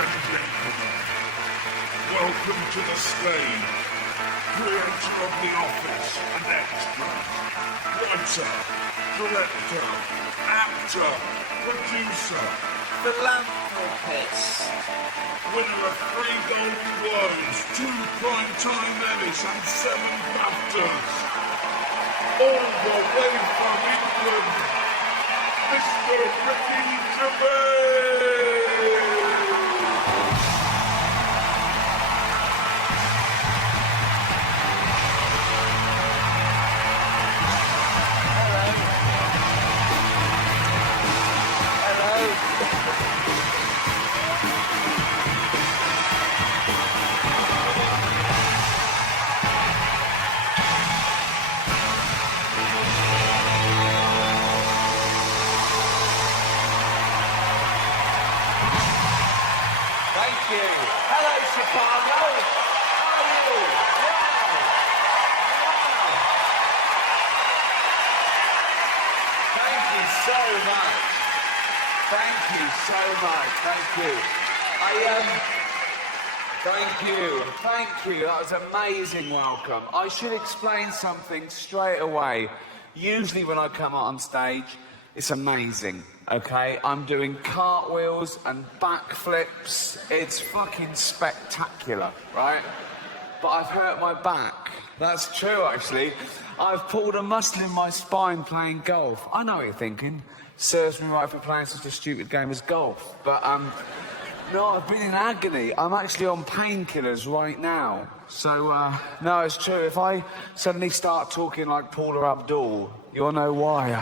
and gentlemen, welcome to the stage. Creator of The Office and Extras, writer, director, actor, producer, philanthropist, winner of 3 Golden Globes, 2 Primetime Emmys and 7 BAFTAs, all the way from England, Mr. Ricky Gervais! Hello, Chicago. How are you? Wow. Thank you so much. Thank you. That was an amazing welcome. I should explain something straight away. Usually when I come out on stage, it's amazing, okay? I'm doing cartwheels and backflips. It's fucking spectacular, right? But I've hurt my back. That's true, actually. I've pulled a muscle in my spine playing golf. I know what you're thinking. Serves me right for playing such a stupid game as golf. But, no, I've been in agony. I'm actually on painkillers right now. So, no, it's true. If I suddenly start talking like Paula Abdul, you'll know why.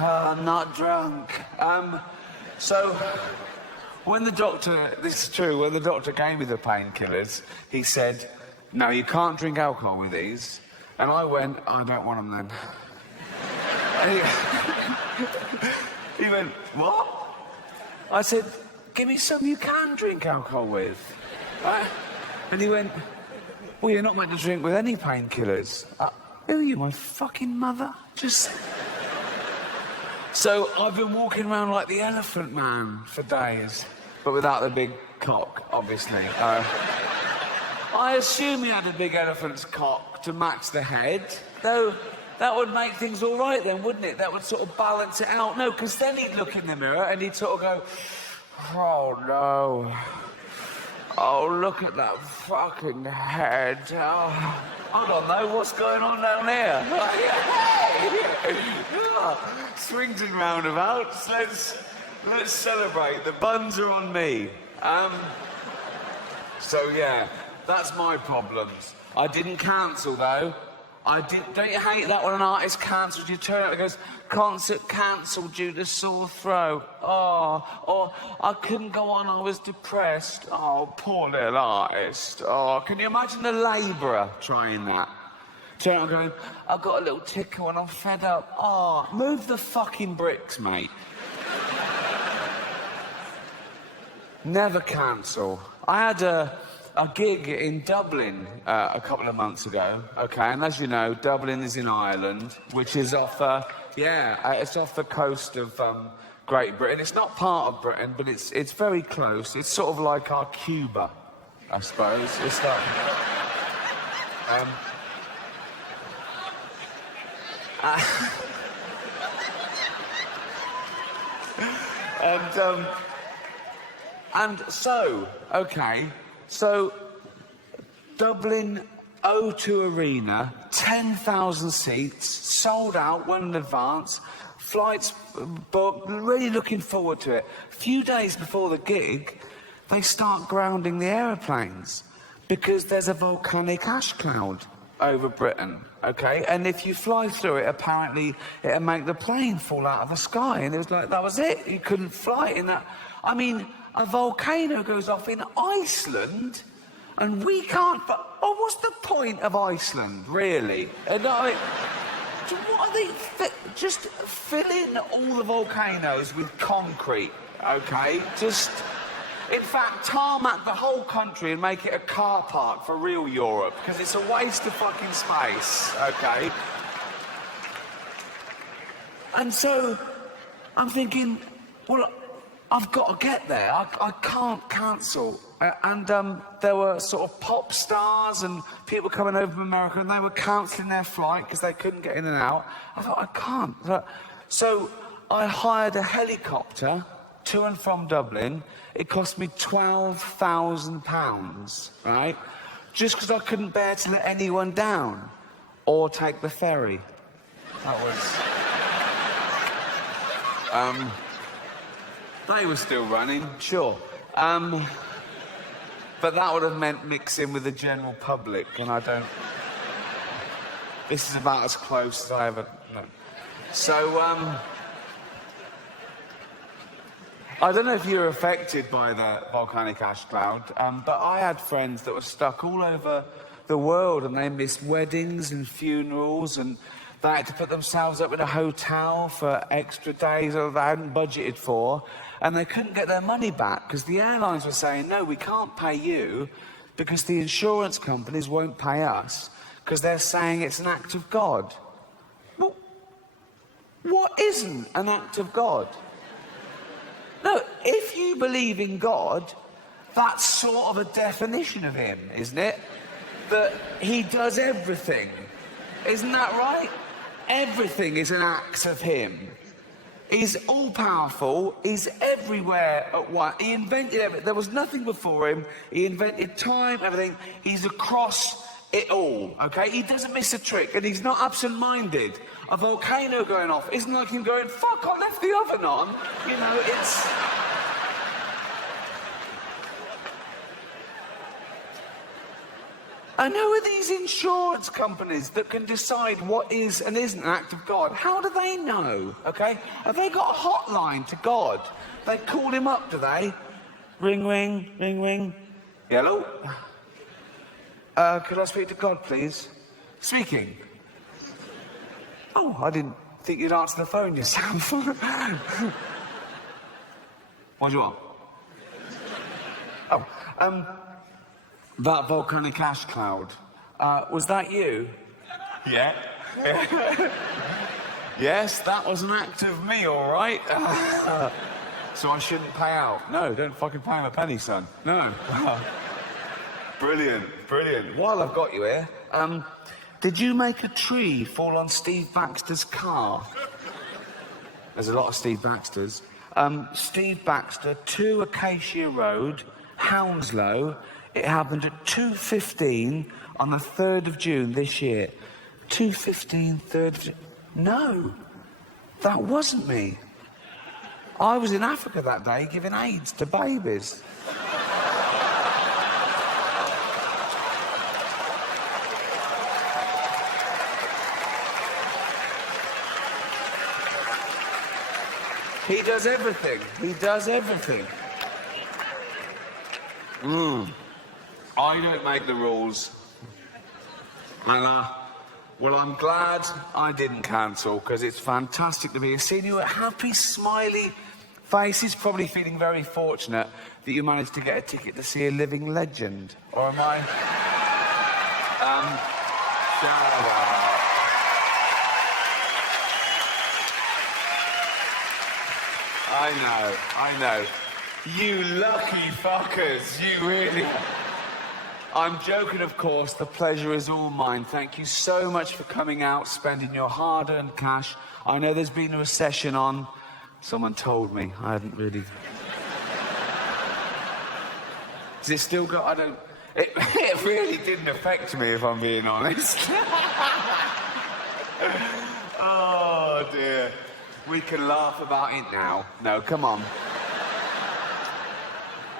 I'm not drunk. So, when the doctor, this is true, when the doctor gave me the painkillers, he said, no, you can't drink alcohol with these. And I went, I don't want them then. And he went, what? I said, give me some you can drink alcohol with. Right? And he went, well, you're not meant to drink with any painkillers. Who are you, my fucking mother? Just... So I've been walking around like the Elephant Man for days, but without the big cock, obviously. I assume he had a big elephant's cock to match the head, though that would make things all right then, wouldn't it? That would sort of balance it out. No, because then he'd look in the mirror and he'd sort of go, oh no. Oh, look at that fucking head. Oh, hold on though, what's going on down here? Swings and roundabouts. Let's celebrate. The buns are on me. So yeah, that's my problems. I didn't cancel though. Don't you hate that when an artist cancels? You turn up and goes, concert cancelled due to sore throat. Oh, or I couldn't go on, I was depressed. Oh, poor little artist. Oh, can you imagine the labourer trying that? Turn up and going, I've got a little tickle and I'm fed up. Oh, move the fucking bricks, mate. Never cancel. I had a gig in Dublin a couple of months ago, okay, and as you know, Dublin is in Ireland, which is off, it's off the coast of Great Britain. It's not part of Britain, but it's very close. It's sort of like our Cuba, I suppose. It's like... and so, okay, so Dublin O2 Arena, 10,000 seats, sold out, well in advance, flights booked, really looking forward to it. A few days before the gig, they start grounding the aeroplanes because there's a volcanic ash cloud over Britain, okay? And if you fly through it, apparently it'll make the plane fall out of the sky. And it was like, that was it. You couldn't fly in that. I mean, a volcano goes off in Iceland and we can't... Oh, what's the point of Iceland, really? And what are they... Just fill in all the volcanoes with concrete, okay? Just... In fact, tarmac the whole country and make it a car park for real Europe, because it's a waste of fucking space, okay? And so, I'm thinking, well, I've got to get there. I can't cancel. And there were sort of pop stars and people coming over from America, and they were cancelling their flight because they couldn't get in and out. I thought, I can't. So I hired a helicopter to and from Dublin. It cost me £12,000, right? Just because I couldn't bear to let anyone down or take the ferry. That was... They were still running, sure. But that would have meant mixing with the general public, and I don't... This is about as close as I ever... No. So, I don't know if you were affected by the volcanic ash cloud, but I had friends that were stuck all over the world, and they missed weddings and funerals, and they had to put themselves up in a hotel for extra days that they hadn't budgeted for, and they couldn't get their money back because the airlines were saying, no, we can't pay you because the insurance companies won't pay us because they're saying it's an act of God. Well, what isn't an act of God? No, if you believe in God, that's sort of a definition of him, isn't it? That he does everything. Isn't that right? Everything is an act of him. He's all-powerful, he's everywhere at once. He invented everything. There was nothing before him. He invented time, everything. He's across it all, okay? He doesn't miss a trick, and he's not absent-minded. A volcano going off isn't like him going, fuck, I left the oven on. You know, it's... And who are these insurance companies that can decide what is and isn't an act of God? How do they know, okay? Have they got a hotline to God? They call him up, do they? Ring, ring, ring, ring. Hello? Could I speak to God, please? Speaking. Oh, I didn't think you'd answer the phone yourself. What do you want? Oh, that volcanic ash cloud, was that you? Yeah. Yes, that was an act of me, all right. So I shouldn't pay out? No, don't fucking pay him a penny, son. No. Brilliant, brilliant. While I've got you here, did you make a tree fall on Steve Baxter's car? There's a lot of Steve Baxters. Steve Baxter, 2 Acacia Road, Hounslow. It happened at 2:15 on the 3rd of June this year. 2:15, 3rd of June. No, that wasn't me. I was in Africa that day giving AIDS to babies. He does everything. He does everything. I don't make the rules. And, well, I'm glad I didn't cancel, because it's fantastic to be here. Seeing you a happy, smiley faces, probably feeling very fortunate that you managed to get a ticket to see a living legend. Or am I? Shut up. I know. You lucky fuckers, you really... I'm joking, of course. The pleasure is all mine. Thank you so much for coming out, spending your hard-earned cash. I know there's been a recession on. Someone told me. I hadn't really... Does it still go? I don't... It really didn't affect me, if I'm being honest. Oh, dear. We can laugh about it now. No, come on.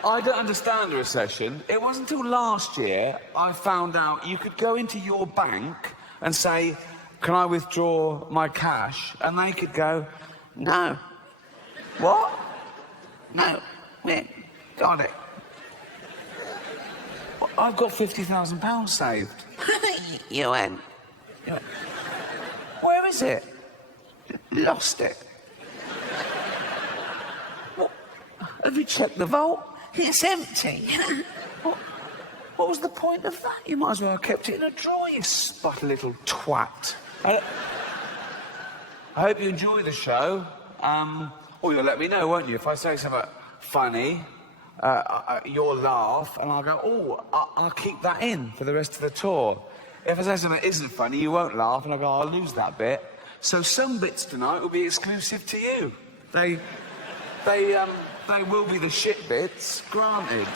I don't understand the recession. It wasn't until last year I found out you could go into your bank and say, can I withdraw my cash? And they could go, no. What? No. Yeah, got it. I've got £50,000 saved. You went. Where is it? Lost it. What? Have you checked the vault? It's empty. What was the point of that? You might as well have kept it in a drawer, you spot little twat. I hope you enjoy the show. Or you'll let me know, won't you, if I say something funny, you'll laugh, and I'll go, oh, I'll keep that in for the rest of the tour. If I say something that isn't funny, you won't laugh, and I'll go, I'll lose that bit. So some bits tonight will be exclusive to you. They will be the shit bits, granted.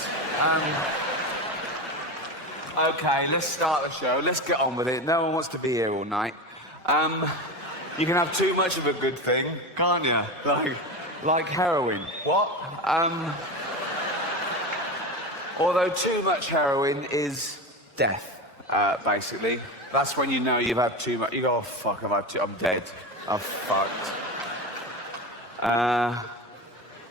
Okay, let's start the show. Let's get on with it. No one wants to be here all night. You can have too much of a good thing, can't you? Like heroin. What? Although too much heroin is death, basically. That's when you know you've had too much. You go, oh fuck, I'm dead. I'm fucked.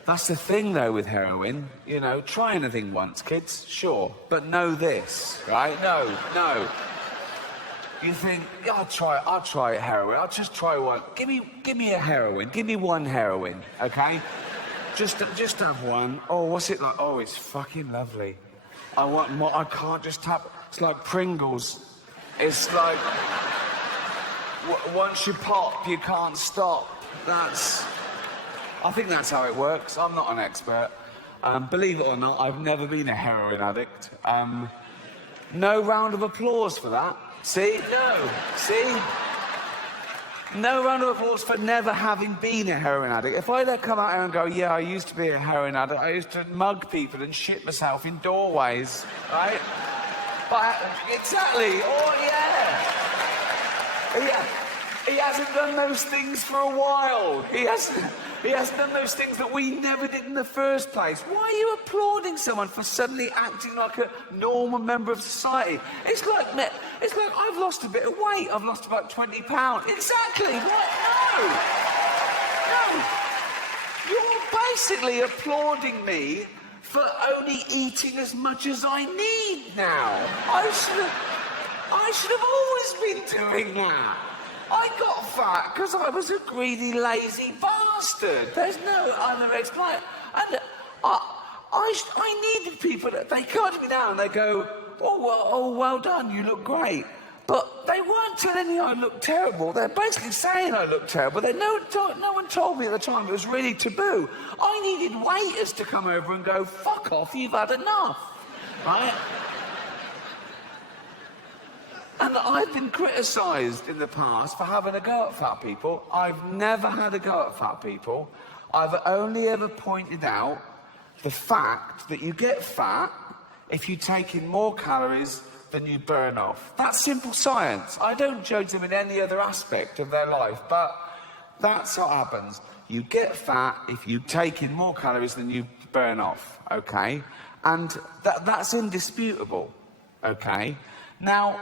That's the thing, though, with heroin. You know, try anything once, kids, sure. But know this, right? No. You think, yeah, I'll try heroin. I'll just try one. Give me a heroin. Give me one heroin, okay? Just have one. Oh, what's it like? Oh, it's fucking lovely. I want more. I can't just tap. It's like Pringles. It's like, once you pop, you can't stop. I think that's how it works. I'm not an expert. Believe it or not, I've never been a heroin addict. No round of applause for that. See? No. See? No round of applause for never having been a heroin addict. If I'd come out here and go, yeah, I used to be a heroin addict, I used to mug people and shit myself in doorways, right? But, exactly, oh yeah. He hasn't done those things for a while. He hasn't done those things that we never did in the first place. Why are you applauding someone for suddenly acting like a normal member of society? It's like I've lost a bit of weight. I've lost about 20 pounds. Exactly. What? No. You're basically applauding me for only eating as much as I need now. I should have always been doing that. I got fat because I was a greedy, lazy bastard. There's no other explanation. And I needed people that they come to me now and they go, well done, you look great. But they weren't telling me I looked terrible. They're basically saying I looked terrible. No one told me at the time. It was really taboo. I needed waiters to come over and go, fuck off, you've had enough. Right? And I've been criticised in the past for having a go at fat people. I've never had a go at fat people. I've only ever pointed out the fact that you get fat if you take in more calories than you burn off. That's simple science. I don't judge them in any other aspect of their life, but that's what happens. You get fat if you take in more calories than you burn off, okay? And that's indisputable, okay? Now,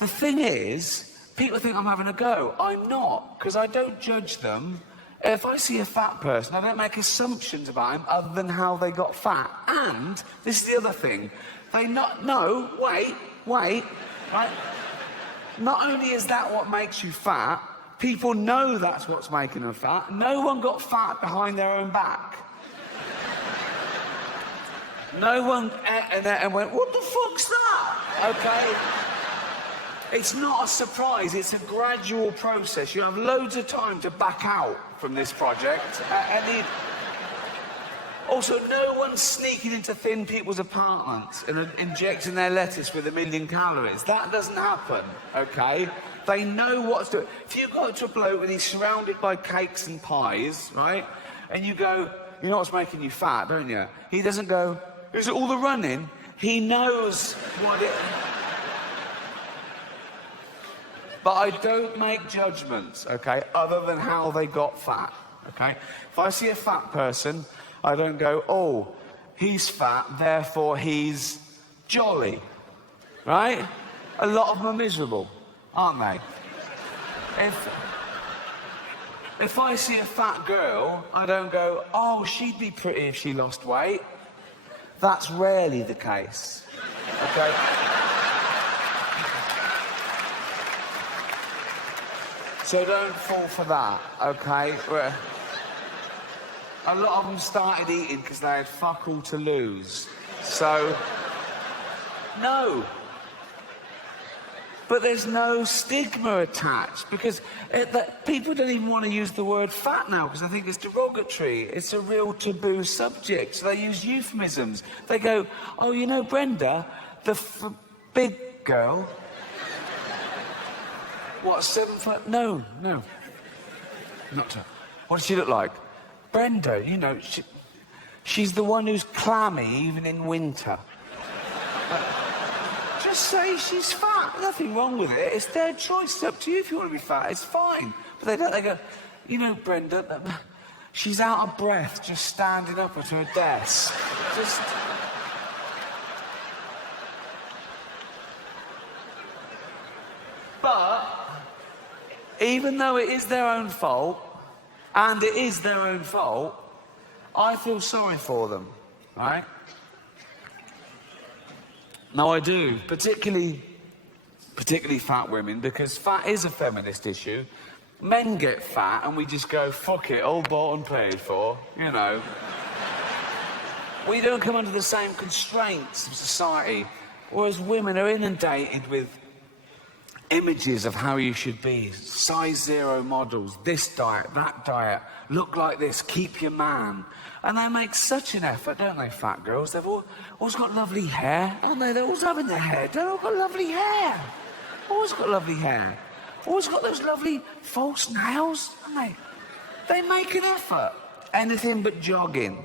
the thing is, people think I'm having a go. I'm not, because I don't judge them. If I see a fat person, I don't make assumptions about him other than how they got fat. And, this is the other thing, wait, right? Not only is that what makes you fat, people know that's what's making them fat. No one got fat behind their own back. No one and went, what the fuck's that? Okay? It's not a surprise, it's a gradual process. You have loads of time to back out from this project. Also, no one's sneaking into thin people's apartments and injecting their lettuce with 1 million calories. That doesn't happen, okay? They know what's doing. If you go to a bloke and he's surrounded by cakes and pies, right? And you go, you know what's making you fat, don't you? He doesn't go, is it all the running? He knows what it... But I don't make judgments, okay, other than how they got fat, okay? If I see a fat person, I don't go, oh, he's fat, therefore he's jolly, right? A lot of them are miserable, aren't they? If I see a fat girl, I don't go, oh, she'd be pretty if she lost weight. That's rarely the case, okay? So don't fall for that, okay? A lot of them started eating because they had fuck all to lose. So, no. But there's no stigma attached because people don't even want to use the word fat now because they think it's derogatory. It's a real taboo subject. So they use euphemisms. They go, oh, you know, Brenda, the big girl. What, 7 foot? No. Not her. What does she look like? Brenda, you know, she's the one who's clammy even in winter. Just say she's fat. Nothing wrong with it. It's their choice. It's up to you if you want to be fat. It's fine. But they don't. They go, you know, Brenda, she's out of breath just standing up at her desk. Just... But even though it is their own fault, and it is their own fault, I feel sorry for them, right? No, I do, particularly fat women, because fat is a feminist issue. Men get fat and we just go, fuck it, all bought and paid for, you know. We don't come under the same constraints of society, whereas women are inundated with images of how you should be, size 0 models, this diet, that diet, look like this, keep your man. And they make such an effort, don't they, fat girls? They've always got lovely hair, aren't they? They're always having their hair. They've all got lovely hair. Always got lovely hair. Always got those lovely false nails, haven't they? They make an effort. Anything but jogging,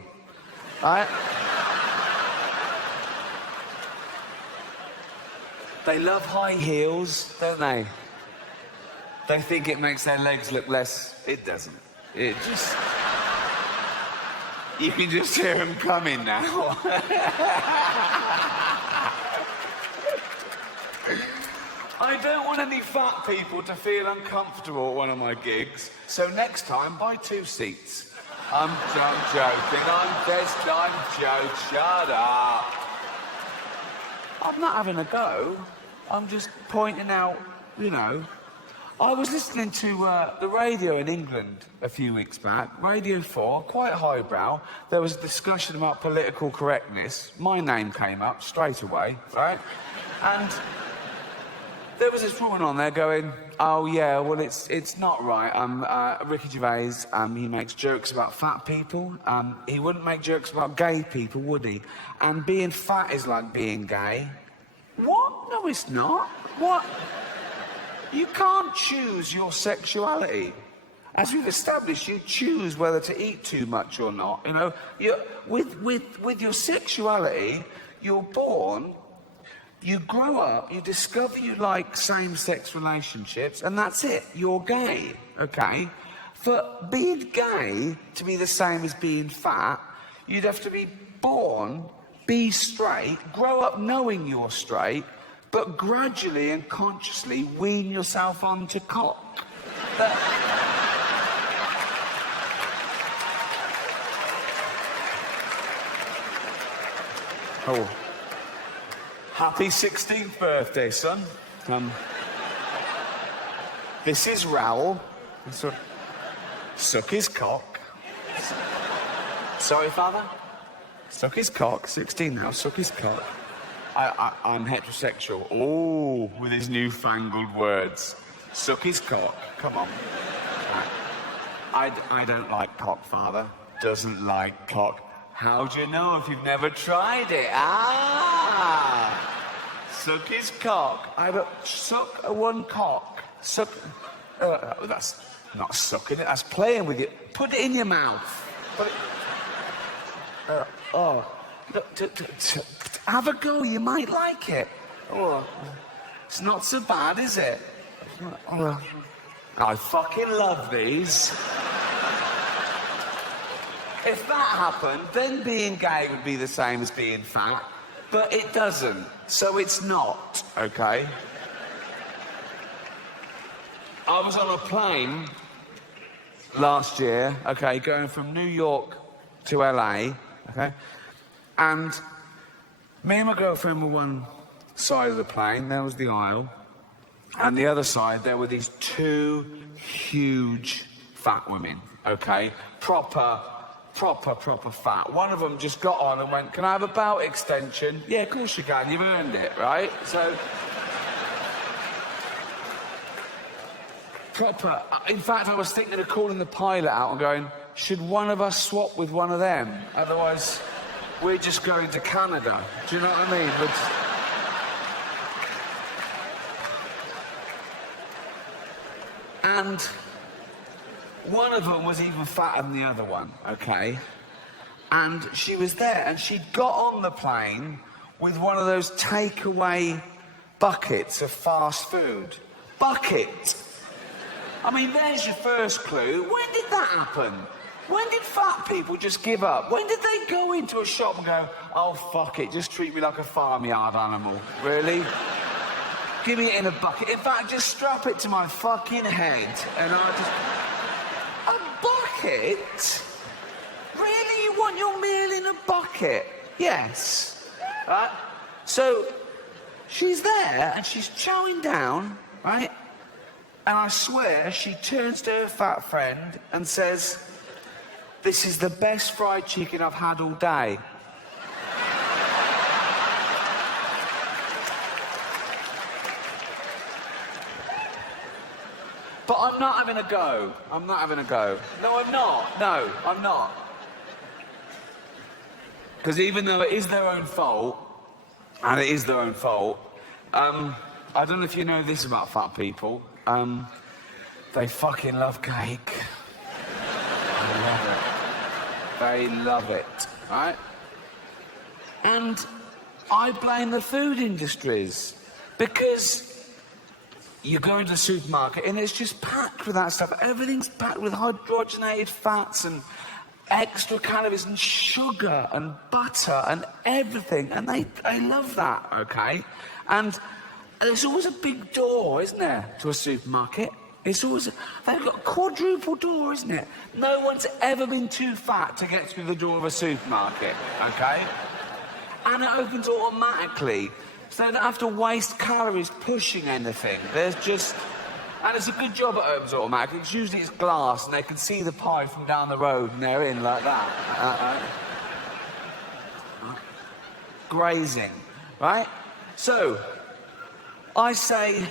right? They love high heels, don't they? They think it makes their legs look less. It doesn't. It just... You can just hear them coming now. I don't want any fat people to feel uncomfortable at one of my gigs, so next time, buy 2 seats. I'm joking, I'm joking, shut up. I'm not having a go, I'm just pointing out, you know. I was listening to the radio in England a few weeks back, Radio 4, quite highbrow. There was a discussion about political correctness. My name came up straight away, right? And there was this woman on there going, oh yeah, well it's not right. Ricky Gervais, he makes jokes about fat people. He wouldn't make jokes about gay people, would he? And being fat is like being gay. What? No, it's not. What? You can't choose your sexuality. As we've established, you choose whether to eat too much or not. You know, with your sexuality, you're born, you grow up, you discover you like same-sex relationships, and that's it. You're gay, okay? For being gay to be the same as being fat, you'd have to be born, be straight, grow up knowing you're straight, but gradually and consciously wean yourself onto cock. Oh. Happy 16th birthday, son. This is Raoul. Suck his cock. Sorry, father? Suck his cock. 16 now, suck his cock. I'm heterosexual. Oh, with his newfangled words. Suck his cock. Come on. I don't like cock, father. Doesn't like cock. How do you know if you've never tried it? Suck his cock. Suck one cock. Suck... that's not sucking it, that's playing with you. Put it in your mouth. Put it... Look, have a go, you might like it. Oh, it's not so bad, is it? I fucking love these. If that happened, then being gay would be the same as being fat, but it doesn't, so it's not, okay? I was on a plane last year, okay, going from New York to LA, okay? And me and my girlfriend were one side of the plane, there was the aisle, and the other side, there were these 2 huge fat women, okay? Proper fat. One of them just got on and went, can I have a belt extension? Yeah, of course you can, you've earned it, right? So... proper. In fact, I was thinking of calling the pilot out and going, should one of us swap with one of them? Otherwise, we're just going to Canada. Do you know what I mean? And one of them was even fatter than the other one, okay? And she was there, and she'd got on the plane with one of those takeaway buckets of fast food. Bucket! I mean, there's your first clue. When did that happen? When did fat people just give up? When did they go into a shop and go, oh, fuck it, just treat me like a farmyard animal? Really? Give me it in a bucket. In fact, just strap it to my fucking head and I just... A bucket? Really? You want your meal in a bucket? Yes. Right? So, she's there and she's chowing down, right? And I swear she turns to her fat friend and says, this is the best fried chicken I've had all day. But I'm not having a go. I'm not having a go. No, I'm not. No, I'm not. Because even though it is their own fault, and it is their own fault, I don't know if you know this about fat people, they fucking love cake. They love it. They love it, right? And I blame the food industries, because you go into the supermarket and it's just packed with that stuff. Everything's packed with hydrogenated fats and extra calories and sugar and butter and everything. And they love that, okay? And there's always a big door, isn't there, to a supermarket? It's always... They've got a quadruple door, isn't it? No one's ever been too fat to get through the door of a supermarket, okay? And it opens automatically. So they don't have to waste calories pushing anything. There's just... And it's a good job it opens automatically, because usually it's glass and they can see the pie from down the road and they're in like that. Grazing, right? So, I say,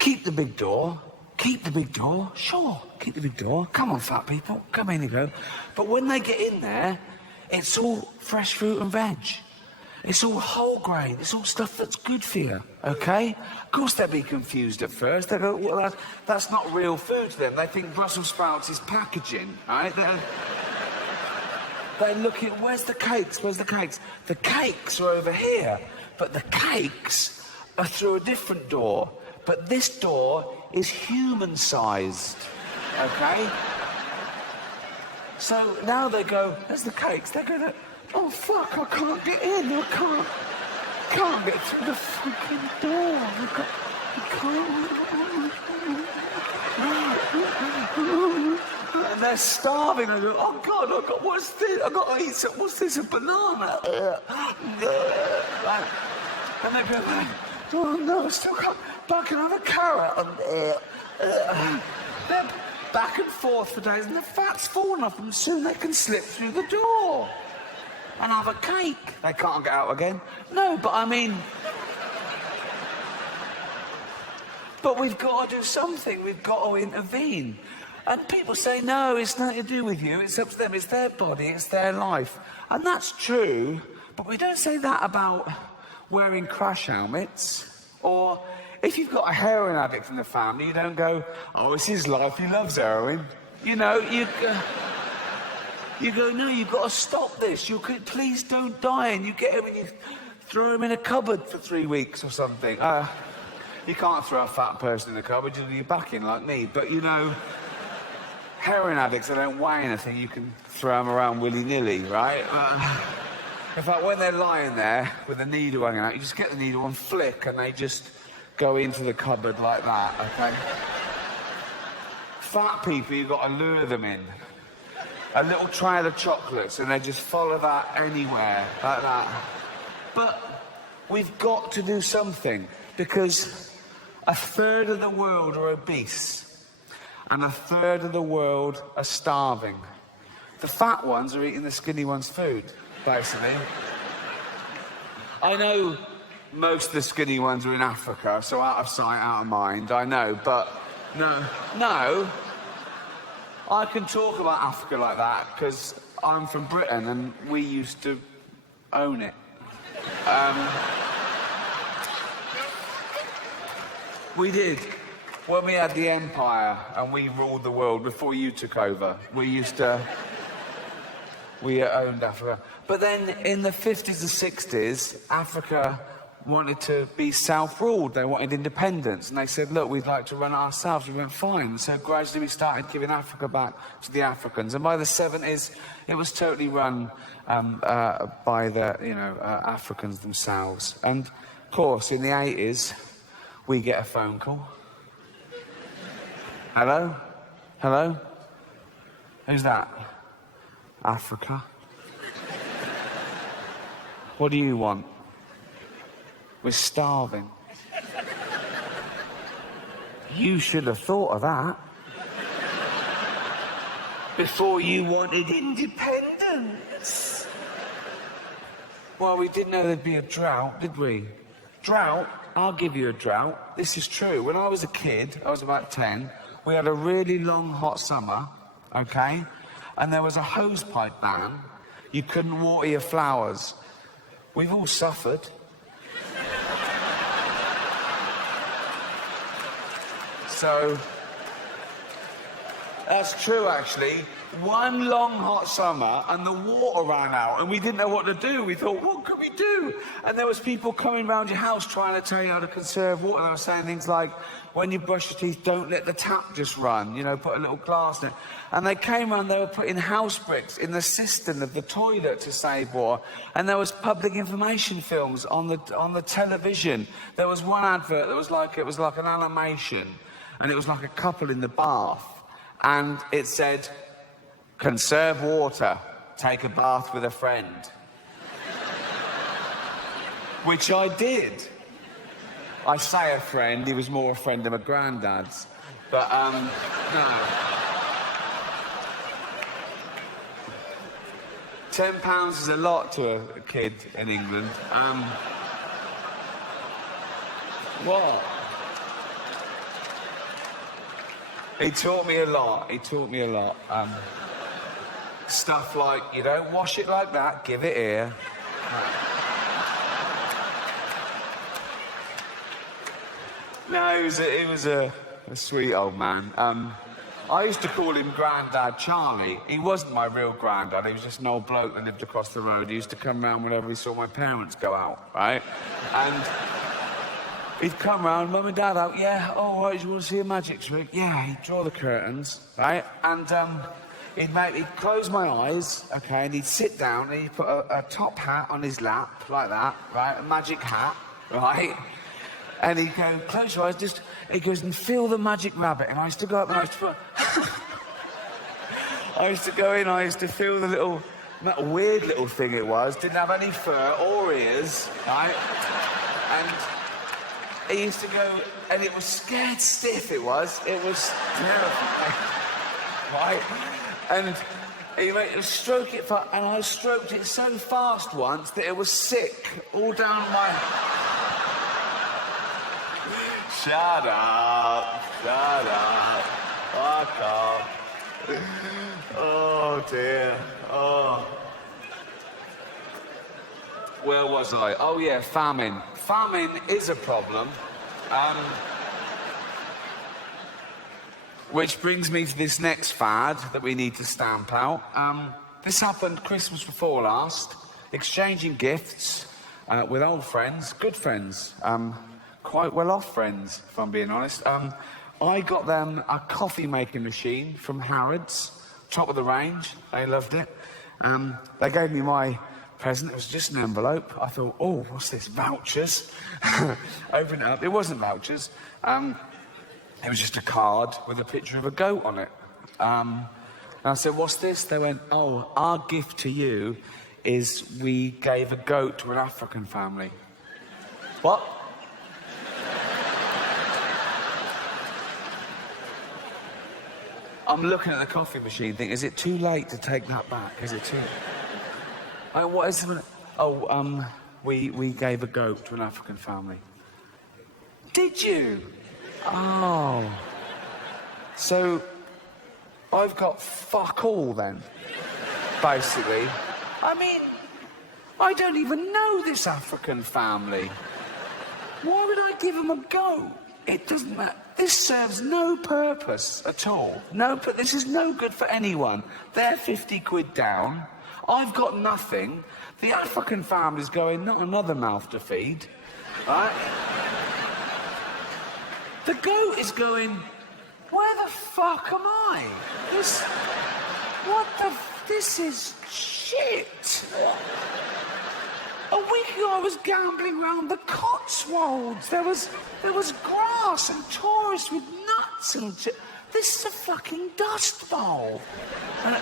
keep the big door. Keep the big door. Sure, keep the big door. Come on, fat people. Come in and go. But when they get in there, it's all fresh fruit and veg. It's all whole grain. It's all stuff that's good for you, okay? Of course they'll be confused at first. They go, well, that's not real food to them. They think Brussels sprouts is packaging, right? They look at, where's the cakes? Where's the cakes? The cakes are over here, but the cakes are through a different door. But this door is human-sized, okay? So now they go, there's the cakes. They go, oh, fuck, I can't get in. I can't get through the fucking door. And they're starving. They go, oh, God, what's this? I've got to eat something. What's this, a banana? And they go, oh, no, I still can't. But I can have a carrot. They're back and forth for days, and the fat's fallen off them. Soon they can slip through the door and have a cake. They can't get out again. No, but I mean... But we've got to do something. We've got to intervene. And people say, no, it's nothing to do with you. It's up to them. It's their body. It's their life. And that's true. But we don't say that about wearing crash helmets. Or if you've got a heroin addict in the family, you don't go, oh, it's his life. He loves heroin. You know, you go, no, you've got to stop this. Please don't die. And you get him and you throw him in a cupboard for 3 weeks or something. You can't throw a fat person in a cupboard, you'll be back in like me. But, you know, heroin addicts, they don't weigh anything. You can throw them around willy-nilly, right? In fact, when they're lying there with the needle hanging out, you just get the needle and flick, and they just go into the cupboard like that, okay? Fat people, you've got to lure them in. A little trail of chocolates, and they just follow that anywhere, like that. But we've got to do something, because a third of the world are obese, and a third of the world are starving. The fat ones are eating the skinny ones' food, basically. I know most of the skinny ones are in Africa, so out of sight, out of mind, I know, but No. No. I can talk about Africa like that because I'm from Britain and we used to own it. We did. When we had the empire and we ruled the world before you took over, we owned Africa. But then in the 50s and 60s, Africa wanted to be self-ruled. They wanted independence. And they said, look, we'd like to run it ourselves. We went, fine. So gradually we started giving Africa back to the Africans. And by the 70s, it was totally run by the, Africans themselves. And, of course, in the 80s, we get a phone call. Hello? Hello? Who's that? Africa. What do you want? We're starving. You should have thought of that before you wanted independence. Well, we didn't know there'd be a drought, did we? Drought? I'll give you a drought. This is true. When I was a kid, I was about 10, we had a really long, hot summer, okay? And there was a hosepipe ban. You couldn't water your flowers. We've all suffered. So, that's true, actually. One long hot summer and the water ran out and we didn't know what to do. We thought, what could we do? And there was people coming round your house trying to tell you how to conserve water. They were saying things like, when you brush your teeth, don't let the tap just run, put a little glass in it. And they came around, they were putting house bricks in the cistern of the toilet to save water. And there was public information films on the television. There was one advert that was like an animation. And it was like a couple in the bath. And it said, conserve water, take a bath with a friend. Which I did. I say a friend, he was more a friend of my granddad's. But, no. £10 is a lot to a kid in England. What? He taught me a lot. Stuff like, you don't wash it like that, give it here. No, he was a sweet old man. I used to call him Grandad Charlie. He wasn't my real granddad, he was just an old bloke that lived across the road. He used to come round whenever he saw my parents go out, right? And he'd come round, Mum and Dad out, yeah, all right, you want to see a magic trick? Yeah, he'd draw the curtains, right? And he'd close my eyes, okay, and he'd sit down and he'd put a top hat on his lap, like that, right? A magic hat, right? And he'd go, close your eyes, he goes, and feel the magic rabbit. And I used to go up and I used to go in, I used to feel the little, that weird little thing it was, didn't have any fur or ears, right? And he used to go, and it was scared stiff, it was terrifying, right? And he would stroke it, and I stroked it so fast once that it was sick, all down my... Shut up, fuck off. Oh dear, oh. Where was I? Oh yeah, famine. Famine is a problem. Which brings me to this next fad that we need to stamp out. This happened Christmas before last. Exchanging gifts with old friends, good friends, quite well-off friends, if I'm being honest. I got them a coffee-making machine from Harrods, top of the range. They loved it. They gave me my present. It was just an envelope. I thought, oh, what's this, vouchers? Open it up. It wasn't vouchers. It was just a card with a picture of a goat on it. And I said, what's this? They went, oh, our gift to you is we gave a goat to an African family. What? I'm looking at the coffee machine thinking, is it too late to take that back? Is it too... what is it? Oh, we gave a goat to an African family. Did you? Oh. So I've got fuck all then, basically. I mean, I don't even know this African family. Why would I give them a go? It doesn't matter. This serves no purpose at all. No, but this is no good for anyone. They're 50 quid down. I've got nothing. The African family's going, not another mouth to feed, right? The goat is going, where the fuck am I? This is shit. A week ago I was gambling around the Cotswolds. There was grass and tourists with nuts and this is a fucking dust bowl. And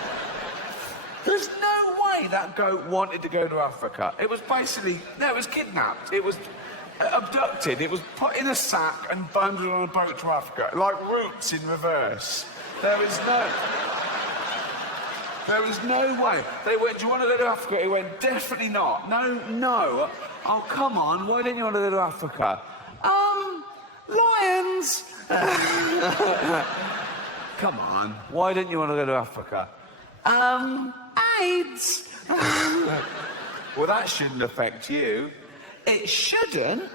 there's no way that goat wanted to go to Africa. It was basically, no, it was kidnapped. It was abducted. It was put in a sack and bundled on a boat to Africa, like Roots in reverse. There was no way. They went, do you want to go to Africa? He went, definitely not. No. Oh, come on, why don't you want to go to Africa? Lions! Come on, why don't you want to go to Africa? AIDS! Well, that shouldn't affect you. It shouldn't.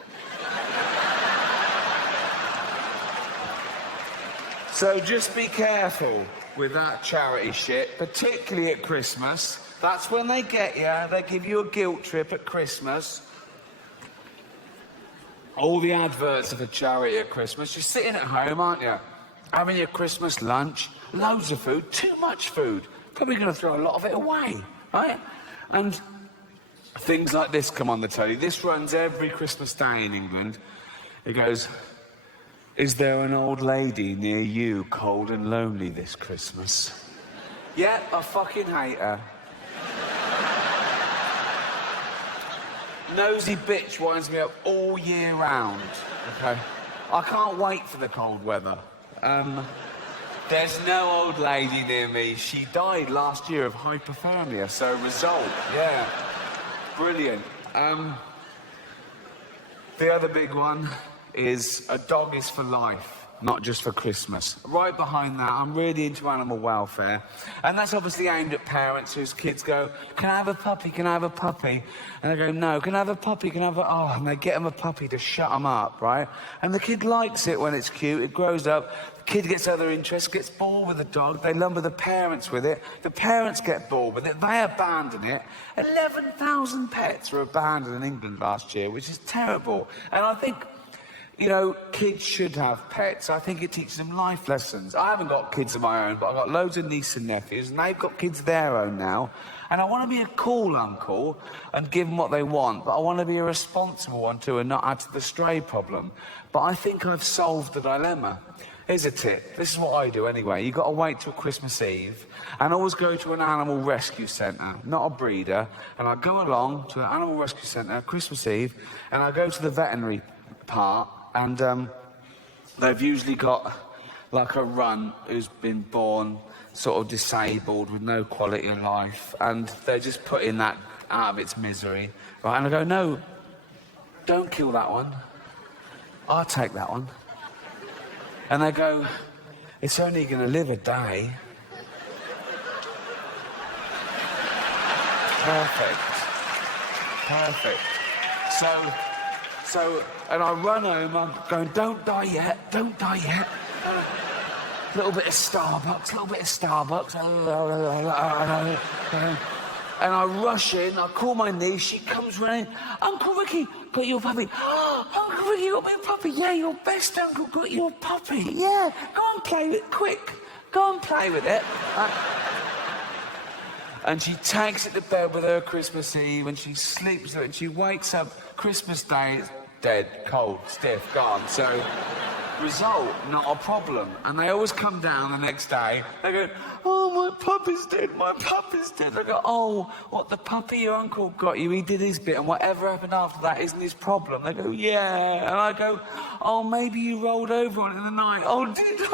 So just be careful with that charity shit, particularly at Christmas. That's when they get you. They give you a guilt trip at Christmas. All the adverts of a charity at Christmas. You're sitting at home, aren't you? Having your Christmas lunch, loads of food, too much food. Probably going to throw a lot of it away, right? And things like this come on the telly. This runs every Christmas day in England. It goes, is there an old lady near you cold and lonely this Christmas? Yeah, I fucking hate her. Nosy bitch winds me up all year round, okay? I can't wait for the cold weather. There's no old lady near me. She died last year of hypothermia, so result, yeah. Brilliant. The other big one is a dog is for life, not just for Christmas. Right behind that, I'm really into animal welfare. And that's obviously aimed at parents whose kids go, can I have a puppy, can I have a puppy? And they go, no, can I have a puppy, can I have a... Oh, and they get them a puppy to shut them up, right? And the kid likes it when it's cute, it grows up, the kid gets other interests, gets bored with the dog, they lumber the parents with it, the parents get bored with it, they abandon it. 11,000 pets were abandoned in England last year, which is terrible. And I think, you know, kids should have pets. I think it teaches them life lessons. I haven't got kids of my own, but I've got loads of nieces and nephews, and they've got kids of their own now. And I want to be a cool uncle and give them what they want, but I want to be a responsible one too and not add to the stray problem. But I think I've solved the dilemma. Here's a tip. This is what I do anyway. You've got to wait till Christmas Eve and always go to an animal rescue centre, not a breeder. And I go along to an animal rescue centre Christmas Eve, and I go to the veterinary part. And they've usually got like a runt who's been born sort of disabled with no quality of life, and they're just putting that out of its misery, right? And I go, no, don't kill that one. I'll take that one. And they go, it's only going to live a day. Perfect. So, and I run home, I'm going, don't die yet. A little bit of Starbucks. And I rush in, I call my niece, she comes running, Uncle Ricky, got your puppy. Uncle Ricky, got me a puppy. Yeah, your best uncle got your puppy. Yeah, go and play with it, quick. Go and play with it. And she takes it to bed with her Christmas Eve, and she sleeps with it, and she wakes up Christmas Day, it's dead, cold, stiff, gone. So, result, not a problem. And they always come down the next day, they go, oh, my puppy's dead. I go, oh, what, the puppy your uncle got you, he did his bit, and whatever happened after that isn't his problem. They go, yeah. And I go, oh, maybe you rolled over on it in the night. Oh, did I?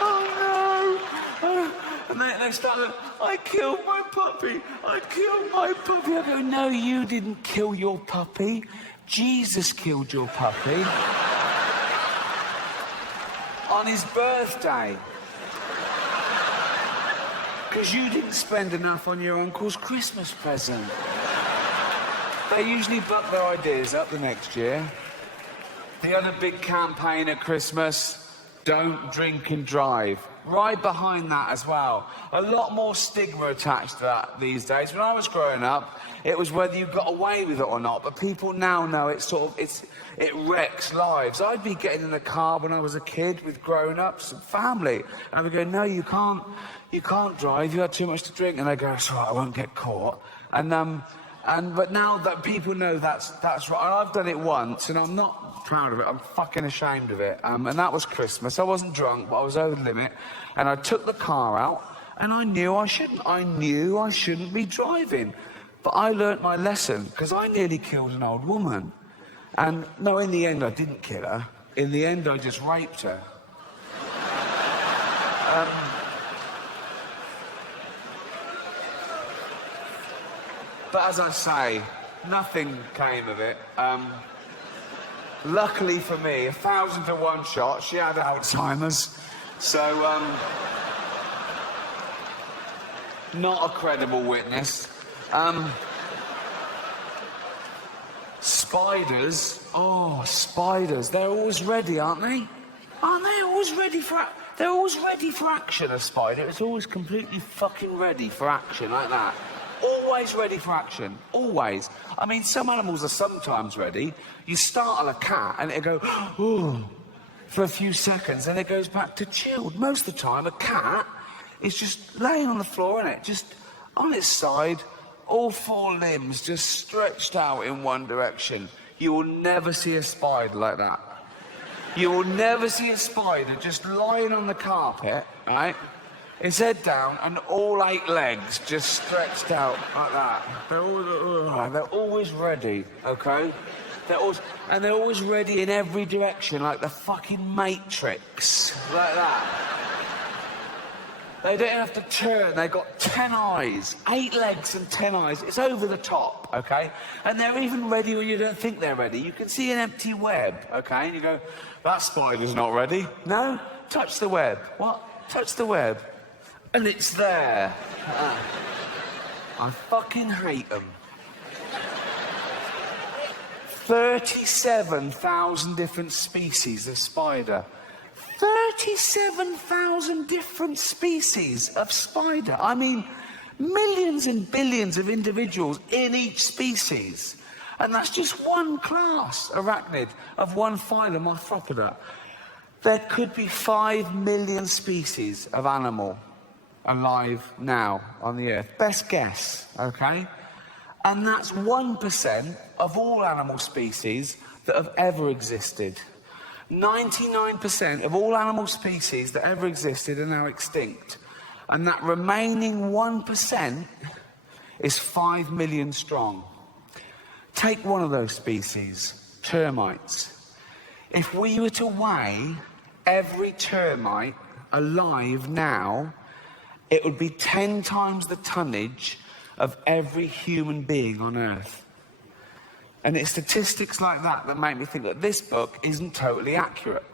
Oh, no. And they start going, I killed my puppy. I go, no, you didn't kill your puppy. Jesus killed your puppy. on his birthday. Because you didn't spend enough on your uncle's Christmas present. They usually buck their ideas up the next year. The other big campaign at Christmas, don't drink and drive. Right behind that as well. A lot more stigma attached to that these days. When I was growing up, it was whether you got away with it or not. But people now know it wrecks lives. I'd be getting in the car when I was a kid with grown-ups and family. And we'd go, no, you can't drive. You had too much to drink. And they go, it's all right, I won't get caught. But now that people know that's right. And I've done it once, and I'm not proud of it. I'm fucking ashamed of it. And that was Christmas. I wasn't drunk, but I was over the limit. And I took the car out, and I knew I shouldn't be driving. But I learnt my lesson, because I nearly killed an old woman. And no, in the end, I didn't kill her. In the end, I just raped her. But as I say, nothing came of it. Luckily for me, 1,000 to 1 shot, she had Alzheimer's. So, not a credible witness. Spiders. Oh, spiders. They're always ready, aren't they? Aren't they always ready for... They're always ready for action, a spider. It's always completely fucking ready for action, like that. Always ready for action. Always. I mean, some animals are sometimes ready. You startle a cat and it'll go, ooh, for a few seconds, and it goes back to chilled. Most of the time, a cat is just laying on the floor, innit? Just on its side, all 4 limbs just stretched out in one direction. You will never see a spider like that. You will never see a spider just lying on the carpet, right? Its head down and all 8 legs just stretched out like that. They're always ready, okay? They're always ready in every direction, like the fucking Matrix, like that. They don't have to turn. They've got 10 eyes, 8 legs and 10 eyes. It's over the top, okay? And they're even ready when you don't think they're ready. You can see an empty web, okay? And you go, that spider's not ready. No? Touch the web. What? Touch the web. And it's there. I fucking hate them. 37,000 different species of spider. 37,000 different species of spider. I mean, millions and billions of individuals in each species. And that's just one class, arachnid, of one phylum, Arthropoda. There could be 5 million species of animal alive now on the earth. Best guess, okay? And that's 1% of all animal species that have ever existed. 99% of all animal species that ever existed are now extinct. And that remaining 1% is 5 million strong. Take one of those species, termites. If we were to weigh every termite alive now, it would be 10 times the tonnage of every human being on Earth. And it's statistics like that that make me think that this book isn't totally accurate.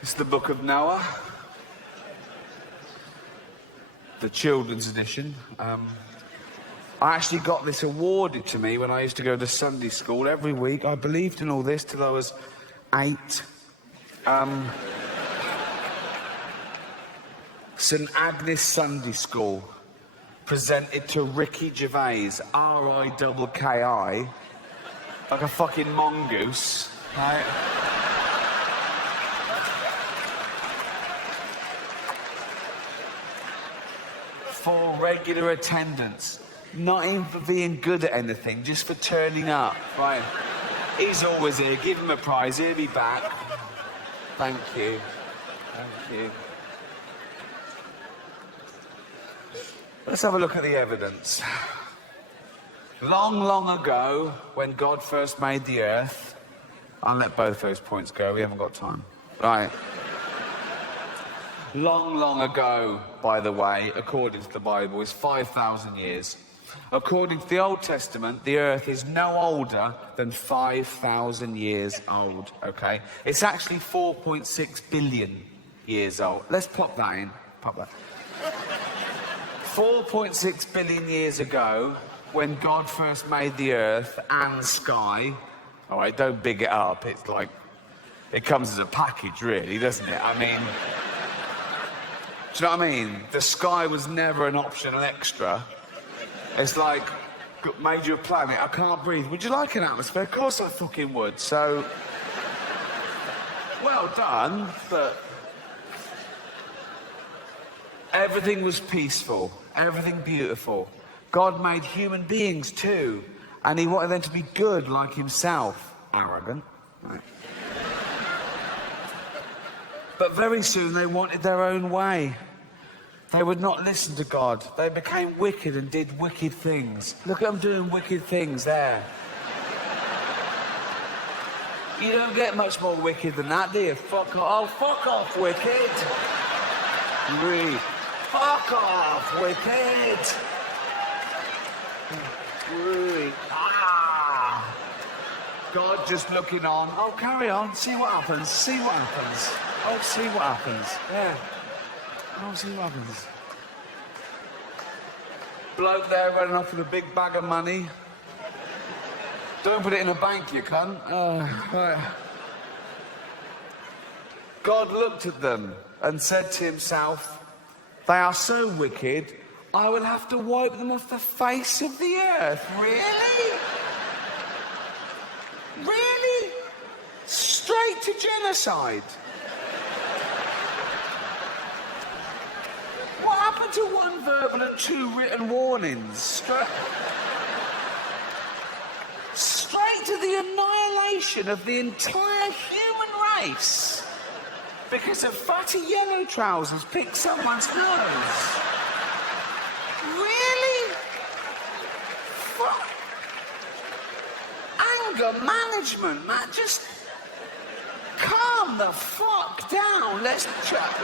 It's the Book of Noah, the children's edition. I actually got this awarded to me when I used to go to Sunday school every week. I believed in all this till I was 8. St Agnes Sunday School presented to Ricky Gervais, R-I-K-K-I, like a fucking mongoose, right? For regular attendance. Not even for being good at anything, just for turning up, right? He's always here, give him a prize, he'll be back. Thank you. Thank you. Let's have a look at the evidence. Long, long ago, when God first made the earth, I'll let both those points go, we haven't got time. Right. Long, long ago, by the way, according to the Bible, is 5,000 years. According to the Old Testament, the earth is no older than 5,000 years old, okay? It's actually 4.6 billion years old. Let's pop that in. Pop that. 4.6 billion years ago, when God first made the earth and sky, all right, don't big it up. It's like, it comes as a package, really, doesn't it? I mean, do you know what I mean? The sky was never an option, an extra. It's like, made you a planet, I can't breathe. Would you like an atmosphere? Of course I fucking would. So, well done, but everything was peaceful, everything beautiful. God made human beings too, and he wanted them to be good like himself. Arrogant, right? But very soon they wanted their own way. They would not listen to God. They became wicked and did wicked things. Look at them doing wicked things there. You don't get much more wicked than that, do you? Fuck off. Oh, fuck off, wicked. Really. Fuck off, wicked. Really. Ah. God just looking on. Oh, carry on. See what happens. See what happens. Oh, see what happens. Yeah. Oh, see what happens. Bloke there running off with a big bag of money. Don't put it in a bank, you cunt. Right. God looked at them and said to himself, they are so wicked, I will have to wipe them off the face of the earth. Really? Really? Straight to genocide. What happened to one verbal and two written warnings? Straight to the annihilation of the entire human race because a fatty yellow trousers picked someone's nose. Really? Anger management, man. Just calm the fuck down. Let's talk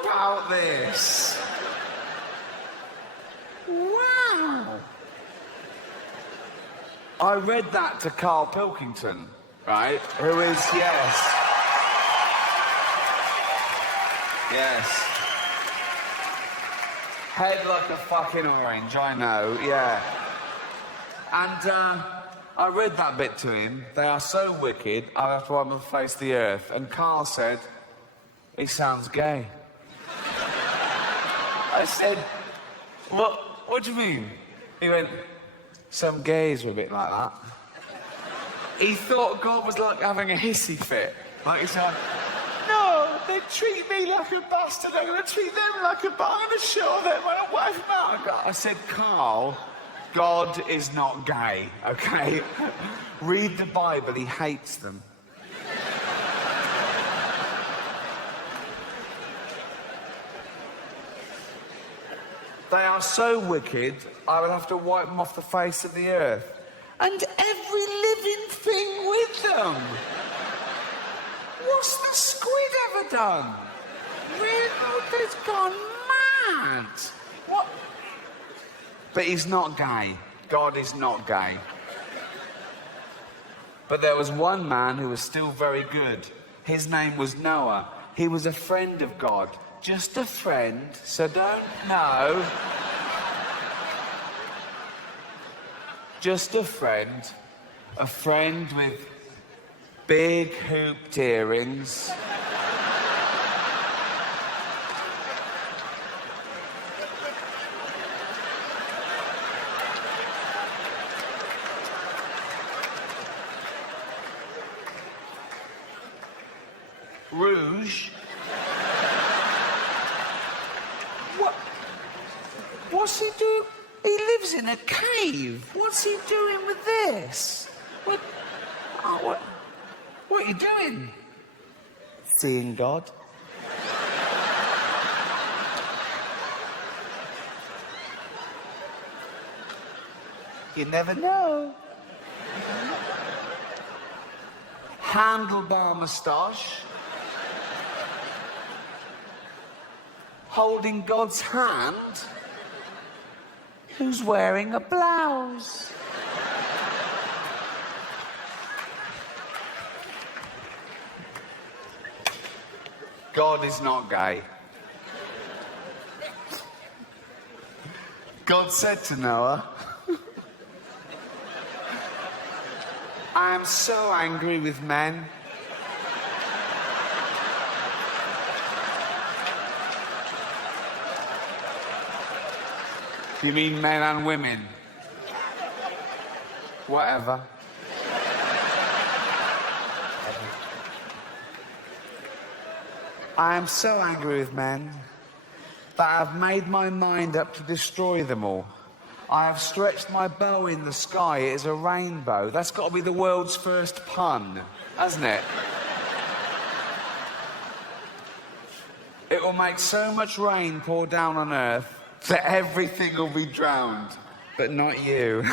about this. Wow. I read that to Carl Pilkington, right? Who is, yes. Head like a fucking orange, I know, yeah. And I read that bit to him. They are so wicked, I have to wipe them face the earth. And Carl said, he sounds gay. I said, what do you mean? He went, some gays were a bit like that. He thought God was like having a hissy fit. Like he's like, no, they treat me like a bastard, I'm going to treat them like a bastard, I'm going to show them, I'm going to wipe them out. I said, Carl, God is not gay, okay? Read the Bible, he hates them. They are so wicked, I would have to wipe them off the face of the earth. And every living thing with them. What's the squid ever done? Really? It's gone mad. What? But he's not gay. God is not gay. But there was one man who was still very good. His name was Noah. He was a friend of God. Just a friend, so don't know. Just a friend with big hooped earrings. Rouge. What's he doing? He lives in a cave. What's he doing with this? What are you doing? Seeing God. You never know. Handlebar moustache. holding God's hand who's wearing a blouse. God is not gay. God said to Noah, I am so angry with men. You mean men and women? Whatever. I am so angry with men that I have made my mind up to destroy them all. I have stretched my bow in the sky. It is a rainbow. That's got to be the world's first pun, hasn't it? It will make so much rain pour down on earth that everything will be drowned, but not you.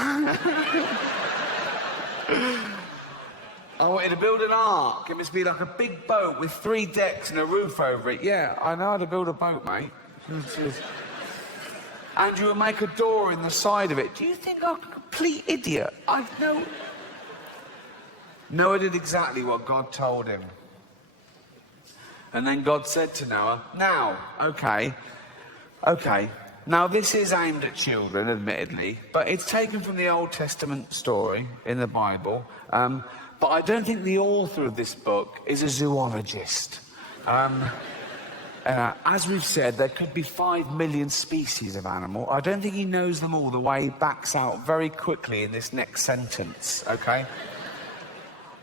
I wanted to build an ark. It must be like a big boat with 3 decks and a roof over it. Yeah, I know how to build a boat, mate. And you would make a door in the side of it. Do you think I'm a complete idiot? Noah did exactly what God told him. And then God said to Noah, now, okay, now this is aimed at children, admittedly, but it's taken from the Old Testament story in the Bible. But I don't think the author of this book is a zoologist. As we've said, there could be 5 million species of animal. I don't think he knows them all the way he backs out very quickly in this next sentence, okay?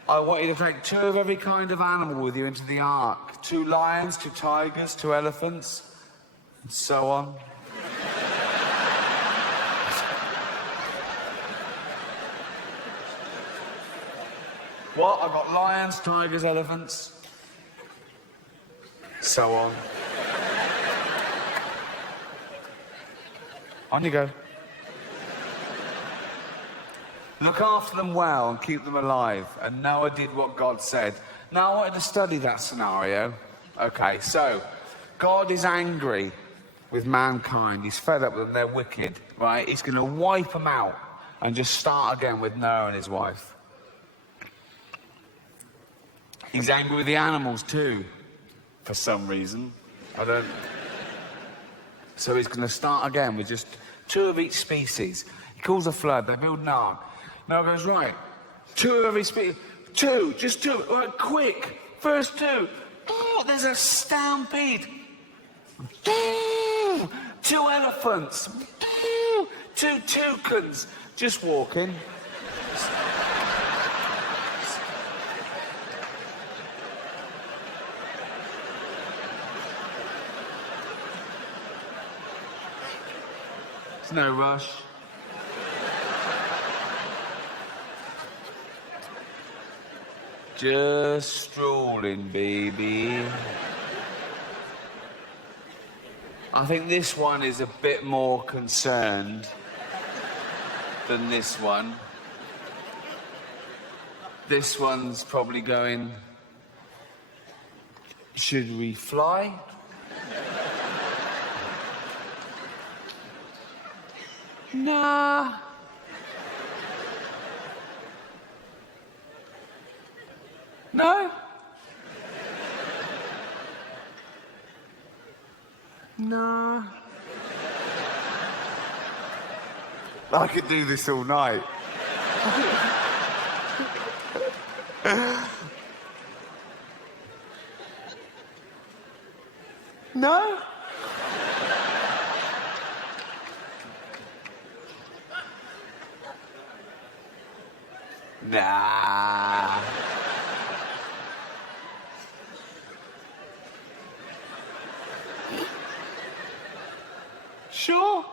I want you to take 2 of every kind of animal with you into the ark. 2 lions, 2 tigers, 2 elephants, and so on. What? I've got lions, tigers, elephants, so on. On you go. Look after them well and keep them alive. And Noah did what God said. Now I wanted to study that scenario. Okay, so God is angry with mankind. He's fed up with them. They're wicked, right? He's going to wipe them out and just start again with Noah and his wife. He's angry with the animals too, for some reason. So he's going to start again with just 2 of each species. He calls a flood. They build an ark. Noah goes, right, 2 of every species. 2, just 2. Right, quick. First 2. Oh, there's a stampede. 2 elephants. 2 toucans. Just walking. There's no rush. Just strolling, baby. I think this one is a bit more concerned than this one. This one's probably going, should we fly? Nah. No? Nah. I could do this all night. No? Nah. Sure.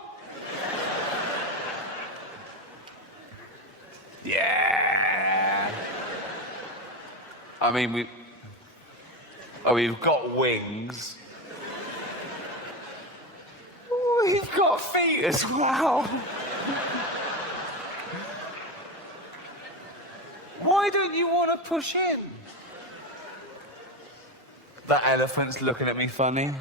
Yeah. I mean, we've got wings. We've got feet as well. Why don't you want to push in? That elephant's looking at me funny.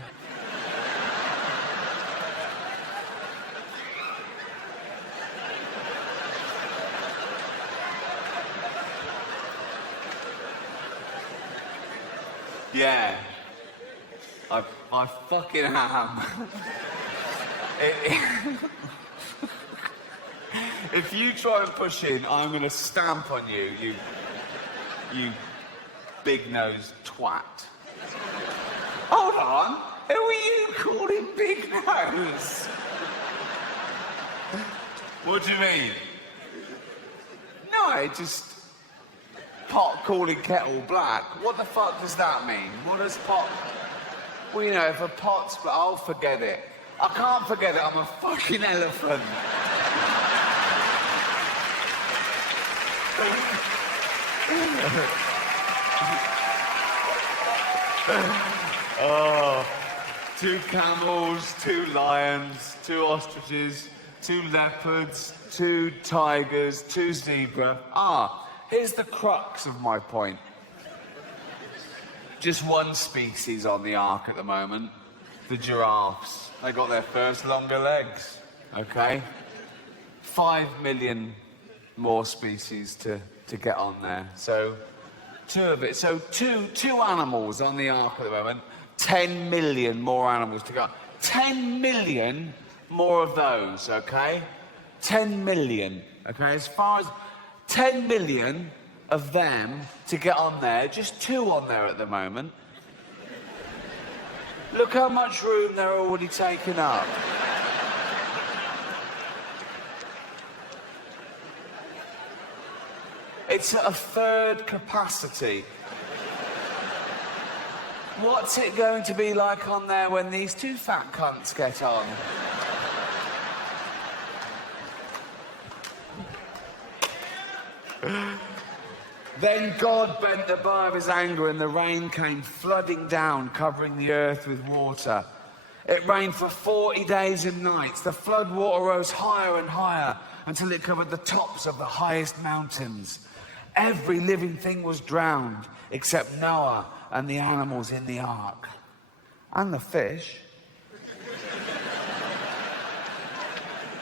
Yeah. I fucking am. If you try and push in, I'm going to stamp on you, you big-nosed twat. Hold on. Who are you calling big nose? What do you mean? No, just pot calling kettle black. What the fuck does that mean? What does pot... Well, you know, if a pot's... I'll forget it. I can't forget it. I'm a fucking elephant. Oh, 2 camels, 2 lions, 2 ostriches, 2 leopards, 2 tigers, 2 zebra. Here's the crux of my point. Just one species on the ark at the moment, the giraffes. They got their first longer legs, okay? 5 million more species to get on there. So, 2 of it. So, two animals on the ark at the moment. 10 million more animals to go. 10 million more of those, okay? 10 million, okay? As far as 10 million of them to get on there, just 2 on there at the moment. Look how much room they're already taking up. It's at a 1/3 capacity. What's it going to be like on there when these 2 fat cunts get on? Then God bent the bow of his anger and the rain came flooding down, covering the earth with water. It rained for 40 days and nights. The flood water rose higher and higher until it covered the tops of the highest mountains. Every living thing was drowned except Noah and the animals in the ark. And the fish.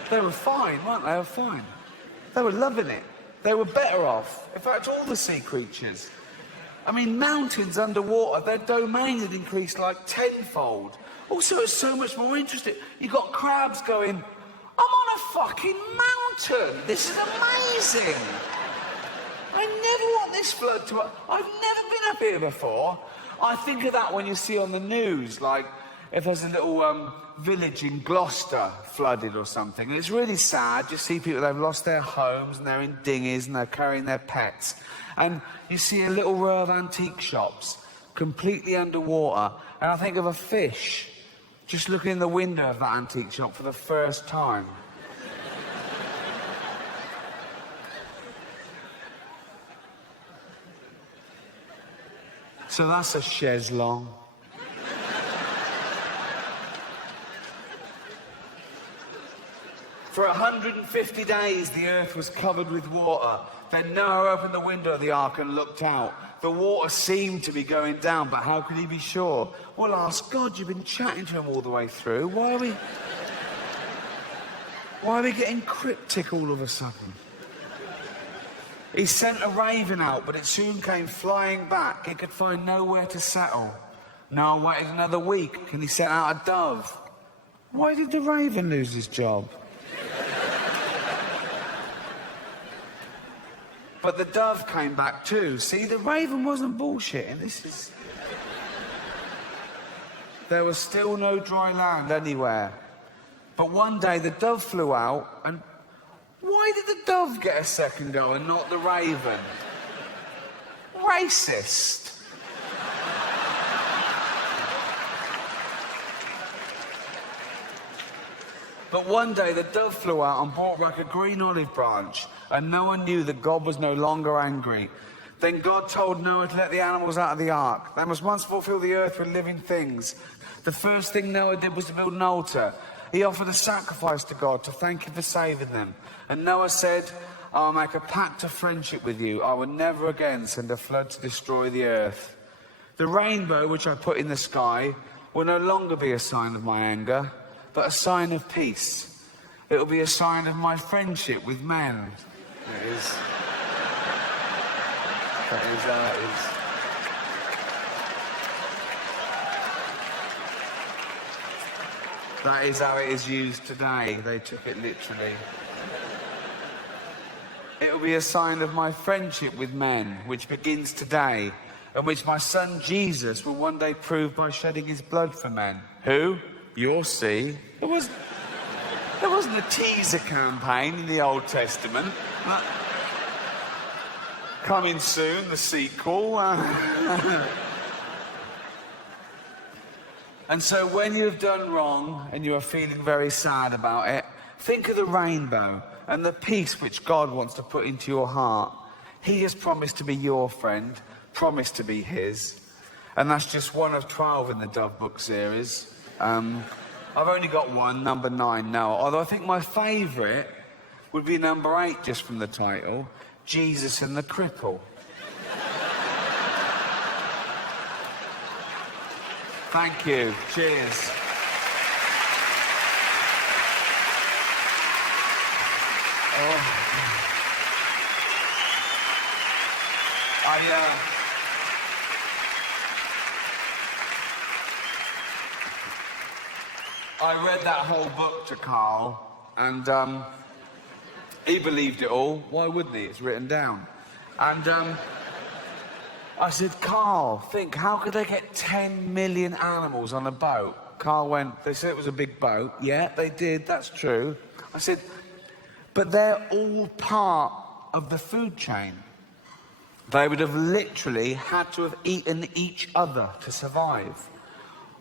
They were fine, weren't they? They were fine. They were loving it. They were better off. In fact, all the sea creatures. I mean, mountains underwater, their domain had increased like tenfold. Also, it's so much more interesting. You got crabs going, I'm on a fucking mountain. This is amazing. I never want this flood to... I've never been up here before. I think of that when you see on the news, like, if there's a little village in Gloucester flooded or something, and it's really sad. You see people, they've lost their homes, and they're in dinghies, and they're carrying their pets. And you see a little row of antique shops, completely underwater, and I think of a fish just looking in the window of that antique shop for the first time. So that's a chaise longue. For 150 days, the earth was covered with water. Then Noah opened the window of the ark and looked out. The water seemed to be going down, but how could he be sure? Well, ask God. You've been chatting to him all the way through. Why are we getting cryptic all of a sudden? He sent a raven out, but it soon came flying back. It could find nowhere to settle. Noah waited another week, and he sent out a dove. Why did the raven lose his job? But the dove came back too. See, the raven wasn't bullshitting. There was still no dry land anywhere. But one day the dove flew out, and why did the dove get a second go and not the raven? Racist. But one day the dove flew out and brought back a green olive branch, and no one knew that God was no longer angry. Then God told Noah to let the animals out of the ark. They must once fulfill the earth with living things. The first thing Noah did was to build an altar. He offered a sacrifice to God to thank him for saving them. And Noah said, I'll make a pact of friendship with you. I will never again send a flood to destroy the earth. The rainbow which I put in the sky will no longer be a sign of my anger, but a sign of peace. It will be a sign of my friendship with men. It is. That is. That is how it is used today. They took it literally. It will be a sign of my friendship with men, which begins today, and which my son Jesus will one day prove by shedding his blood for men. Who? You'll see. There wasn't a teaser campaign in the Old Testament. Coming soon, the sequel. And so when you have done wrong and you are feeling very sad about it, think of the rainbow and the peace which God wants to put into your heart. He has promised to be your friend, promised to be his. And that's just one of 12 in the Dove book series. I've only got one, number 9 now. Although I think my favourite would be number 8, just from the title, Jesus and the Cripple. Thank you. Cheers. I read that whole book to Carl, and he believed it all. Why wouldn't he? It's written down. And I said, Carl, think, how could they get 10 million animals on a boat? Carl went, they said it was a big boat. Yeah, they did, that's true. I said, but they're all part of the food chain. They would have literally had to have eaten each other to survive.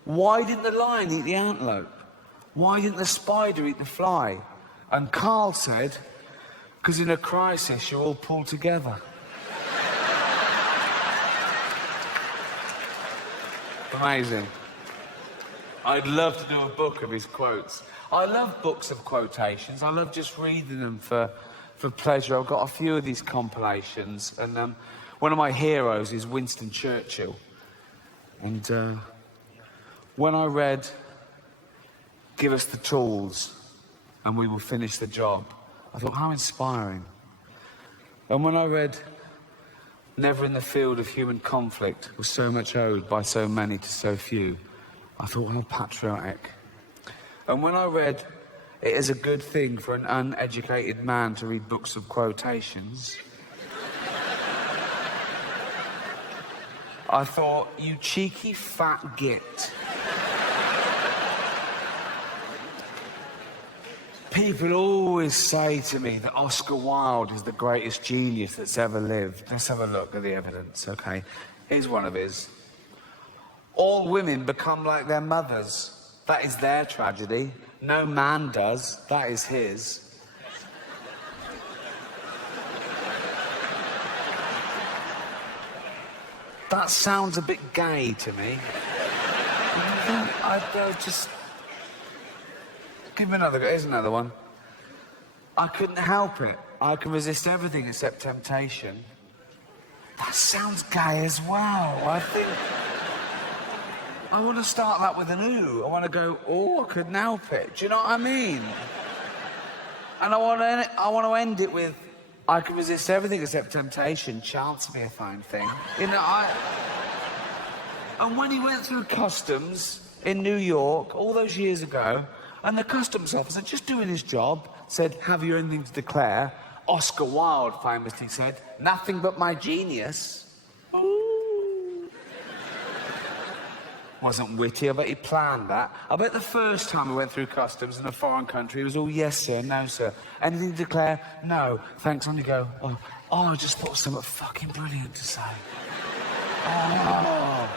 Why didn't the lion eat the antelope? Why didn't the spider eat the fly? And Carl said, because in a crisis you're all pulled together. Amazing. I'd love to do a book of his quotes. I love books of quotations. I love just reading them for pleasure. I've got a few of these compilations, and one of my heroes is Winston Churchill. And when I read "Give us the tools and we will finish the job," I thought, how inspiring. And when I read "Never in the field of human conflict was so much owed by so many to so few," I thought, how patriotic. And when I read "It is a good thing for an uneducated man to read books of quotations," I thought, you cheeky fat git. People always say to me that Oscar Wilde is the greatest genius that's ever lived. Let's have a look at the evidence, okay? Here's one of his. All women become like their mothers. That is their tragedy. No man does. That is his. That sounds a bit gay to me. I just... Give me another go. Here's another one. I couldn't help it. I can resist everything except temptation. That sounds gay as well. I think... I want to start that with an ooh. I want to go, oh, I couldn't help it. Do you know what I mean? And I want to end it with, I can resist everything except temptation. Chance to be a fine thing. You know, And when he went through customs in New York all those years ago, and the customs officer, just doing his job, said, have you anything to declare? Oscar Wilde famously said, nothing but my genius. Ooh. Wasn't witty, I bet he planned that. I bet the first time he went through customs in a foreign country, it was all yes sir, no sir. Anything to declare? No. Thanks, on you go. Oh, I just thought of something fucking brilliant to say. Oh,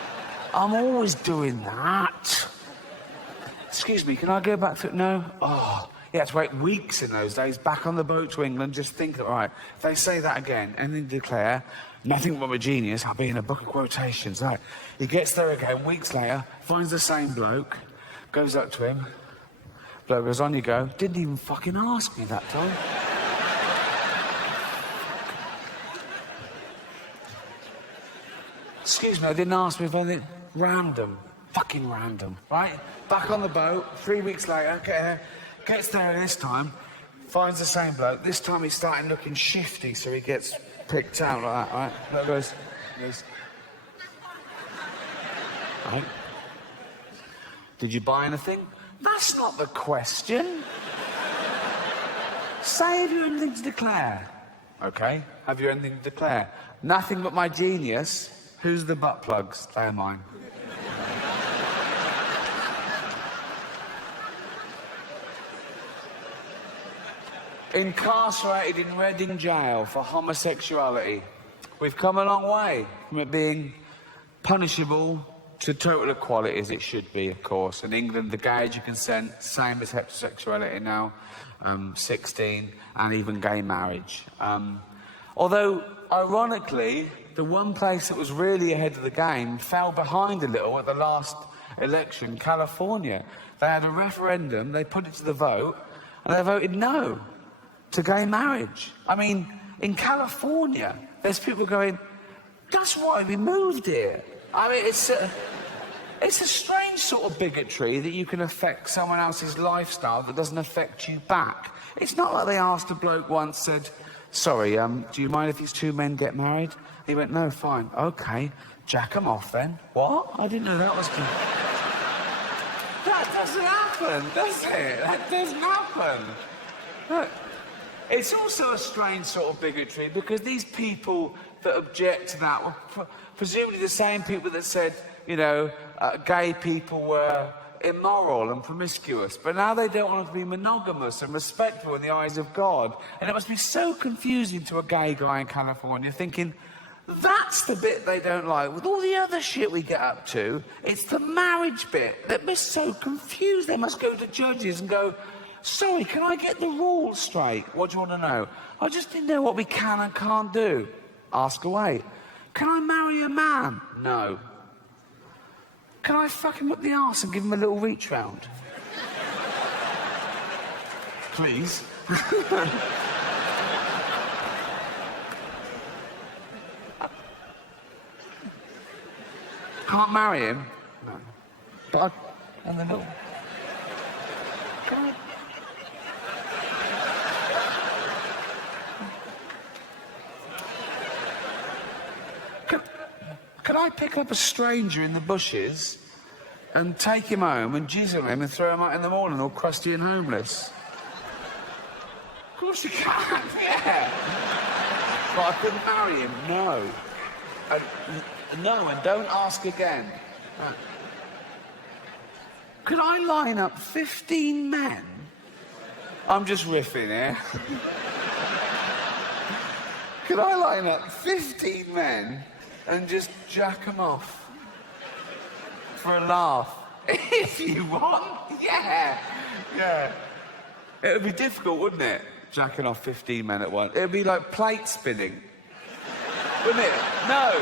I'm always doing that. Excuse me, can I go back to... No? Oh, you had to wait weeks in those days, back on the boat to England, just thinking, all right, if they say that again, and then declare, nothing but a genius, I'll be in a book of quotations. Right. He gets there again, weeks later, finds the same bloke, goes up to him, bloke goes, on you go, didn't even fucking ask me that time. Excuse me, I didn't ask me if anything... Random. Fucking random, right? Back on the boat, 3 weeks later, gets there this time, finds the same bloke. This time he's starting looking shifty, so he gets picked out like that, right? Bloke goes, right? Did you buy anything? That's not the question. Say, have you anything to declare? Okay, have you anything to declare? Nothing but my genius. Who's the butt plugs? They're mine. Incarcerated in Reading jail for homosexuality. We've come a long way from it being punishable to total equality, as it should be, of course. In England, the gay age of consent, same as heterosexuality now, 16, and even gay marriage. Although, ironically, the one place that was really ahead of the game fell behind a little at the last election, California. They had a referendum, they put it to the vote, and they voted no to gay marriage. I mean, in California, there's people going, that's why we moved here. I mean, it's a strange sort of bigotry that you can affect someone else's lifestyle that doesn't affect you back. It's not like they asked a bloke once, said, sorry, do you mind if these two men get married? He went, no, fine. OK, jack 'em off then. What? I didn't know that was... That doesn't happen, does it? That doesn't happen. Look, it's also a strange sort of bigotry because these people that object to that were presumably the same people that said, you know, gay people were immoral and promiscuous, but now they don't want to be monogamous and respectful in the eyes of God. And it must be so confusing to a gay guy in California thinking, that's the bit they don't like. With all the other shit we get up to, it's the marriage bit that they're so confused. They must go to judges and go, sorry, can I get the rules straight? What do you want to know? I just didn't know what we can and can't do. Ask away. Can I marry a man? No. Can I fuck him up the arse and give him a little reach round? Please. Can't marry him? No. But I... And the little... Can I... Can I pick up a stranger in the bushes and take him home and jizz on him and throw him out in the morning all crusty and homeless? Of course you can, yeah. But I couldn't marry him, no. No, and don't ask again. Could I line up 15 men? I'm just riffing here. Could I line up 15 men and just jack them off for a laugh? If you want, yeah. It would be difficult, wouldn't it? Jacking off 15 men at once. It would be like plate spinning, wouldn't it? No,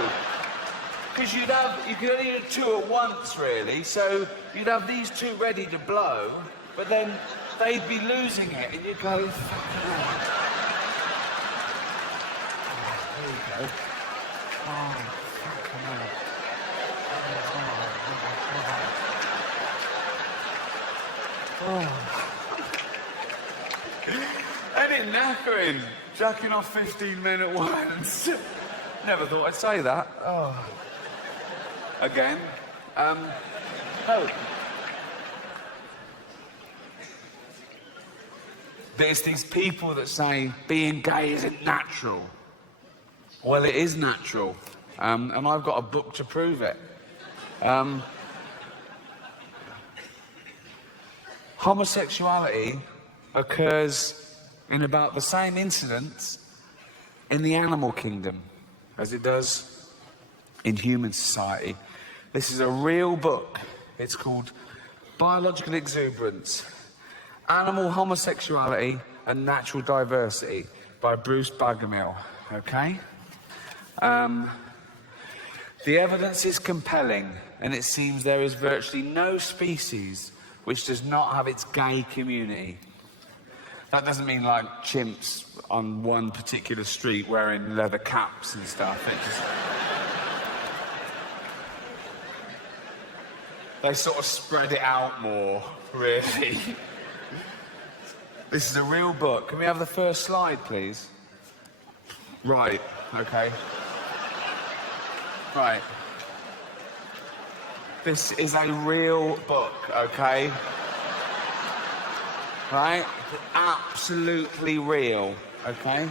because you could only do two at once, really. So you'd have these two ready to blow, but then they'd be losing it, and you'd go, fucking hell. There you go. Oh, fucking hell. Oh. Ain't it knackering? Jacking off 15 men at once. Never thought I'd say that. Oh. Again? No. There's these people that say being gay isn't natural. Well, it is natural. And I've got a book to prove it. Homosexuality occurs in about the same incidents in the animal kingdom as it does in human society. This is a real book. It's called Biological Exuberance, Animal Homosexuality and Natural Diversity by Bruce Bagamill, okay? The evidence is compelling, and it seems there is virtually no species which does not have its gay community. That doesn't mean like chimps on one particular street wearing leather caps and stuff. They sort of spread it out more, really. This is a real book. Can we have the first slide, please? Right, okay. Right. This is a real book, okay? right? Absolutely real, okay?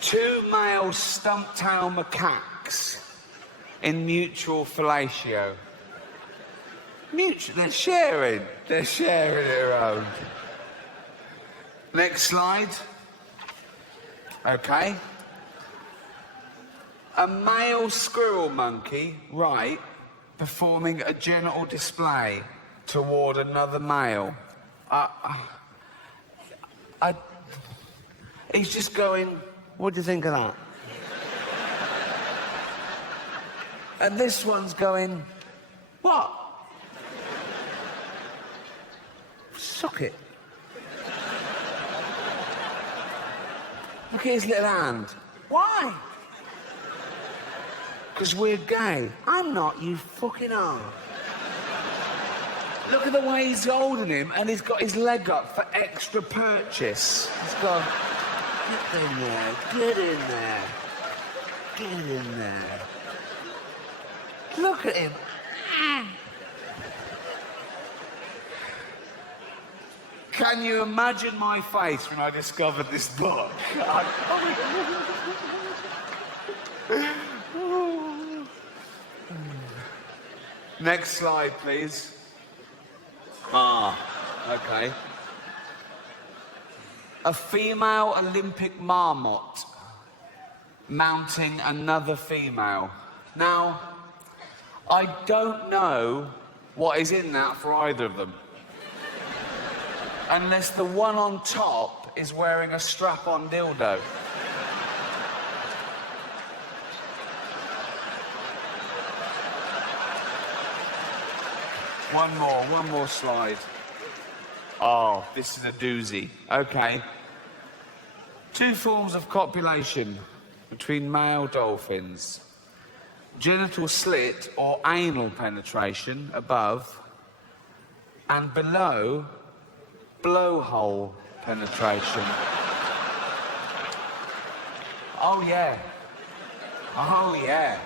Two male stump-tailed macaques in mutual fellatio. They're sharing it around. Next slide. Okay. A male squirrel monkey, right, performing a genital display toward another male. He's just going, what do you think of that? And this one's going, what? Suck it. Look at his little hand. Why? Because we're gay. I'm not, you fucking are. Look at the way he's holding him, and he's got his leg up for extra purchase. He's gone, get in there, get in there, get in there. Look at him. Can you imagine my face when I discovered this book? Next slide, please. Okay. A female Olympic marmot mounting another female. Now, I don't know what is in that for either of them. Unless the one on top is wearing a strap-on dildo. One more slide. Oh, this is a doozy. Okay. Two forms of copulation between male dolphins. Genital slit or anal penetration above, and below, blowhole penetration. Oh yeah. Oh yeah.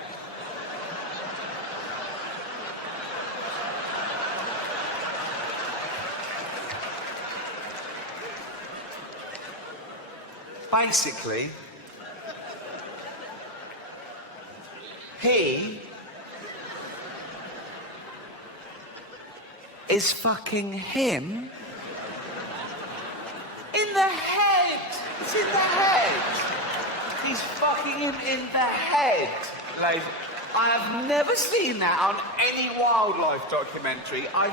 Basically, he is fucking him in the head. It's in the head. He's fucking him in the head. Like, I have never seen that on any wildlife documentary. Why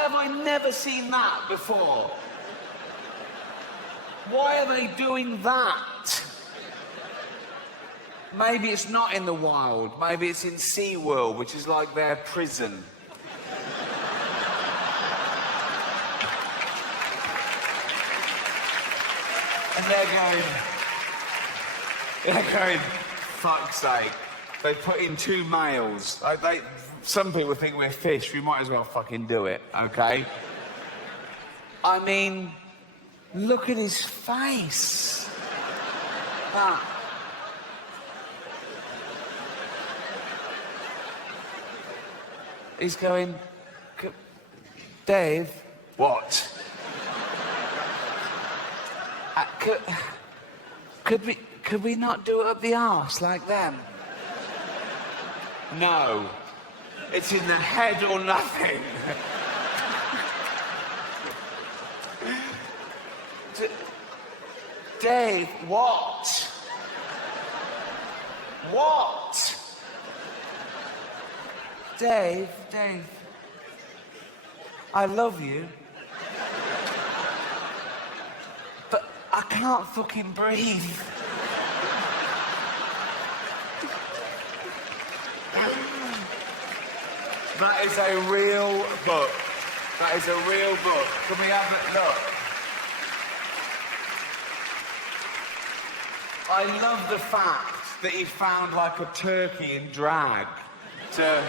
have I never seen that before? Why are they doing that? Maybe it's not in the wild. Maybe it's in SeaWorld, which is like their prison. And they're going, fuck's sake. They put in two males. Some people think we're fish. We might as well fucking do it, okay? I mean, look at his face. He's going, Dave. What? Could we not do it up the arse like them? No. It's in the head or nothing. Dave, what? What? Dave, I love you. But I can't fucking breathe. That is a real book. That is a real book. Can we have a look? I love the fact that he found like a turkey in drag to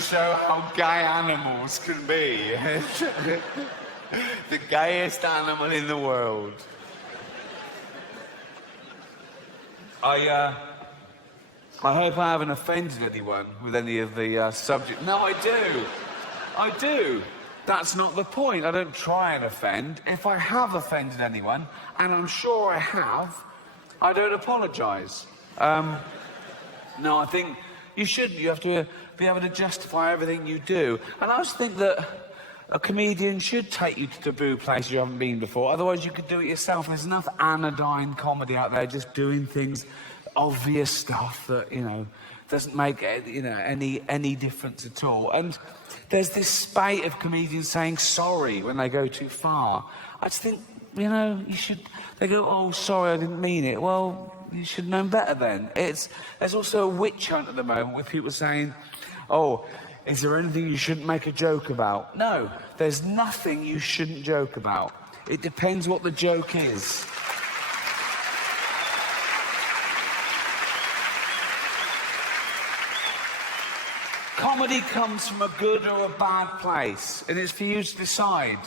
show how gay animals can be. The gayest animal in the world. I hope I haven't offended anyone with any of the subject. No, I do. I do. That's not the point. I don't try and offend. If I have offended anyone, and I'm sure I have, I don't apologise. No, I think you shouldn't. You have to be able to justify everything you do. And I just think that a comedian should take you to taboo places you haven't been before. Otherwise, you could do it yourself. There's enough anodyne comedy out there just doing things, obvious stuff that, doesn't make, any difference at all. And there's this spate of comedians saying sorry when they go too far. I just think, you should... They go, oh, sorry, I didn't mean it. Well, you should have known better then. There's also a witch hunt at the moment with people saying, oh, is there anything you shouldn't make a joke about? No, there's nothing you shouldn't joke about. It depends what the joke is. Comedy comes from a good or a bad place, and it's for you to decide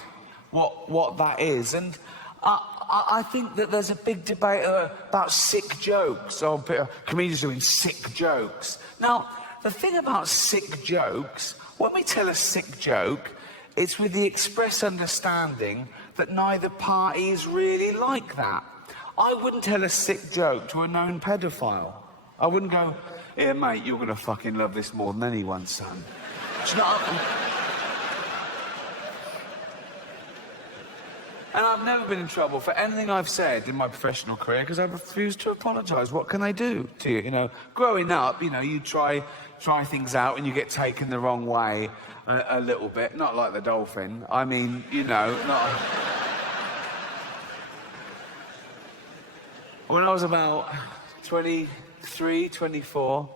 what that is. And I think that there's a big debate about sick jokes, or comedians doing sick jokes. Now, the thing about sick jokes, when we tell a sick joke, it's with the express understanding that neither party is really like that. I wouldn't tell a sick joke to a known pedophile. I wouldn't go, here, mate, you're going to fucking love this more than anyone, son. Do you know what I mean? And I've never been in trouble for anything I've said in my professional career because I've refused to apologise. What can they do to you? Growing up, you try things out and you get taken the wrong way a little bit. Not like the dolphin. I mean, not... When I was about 23, 24,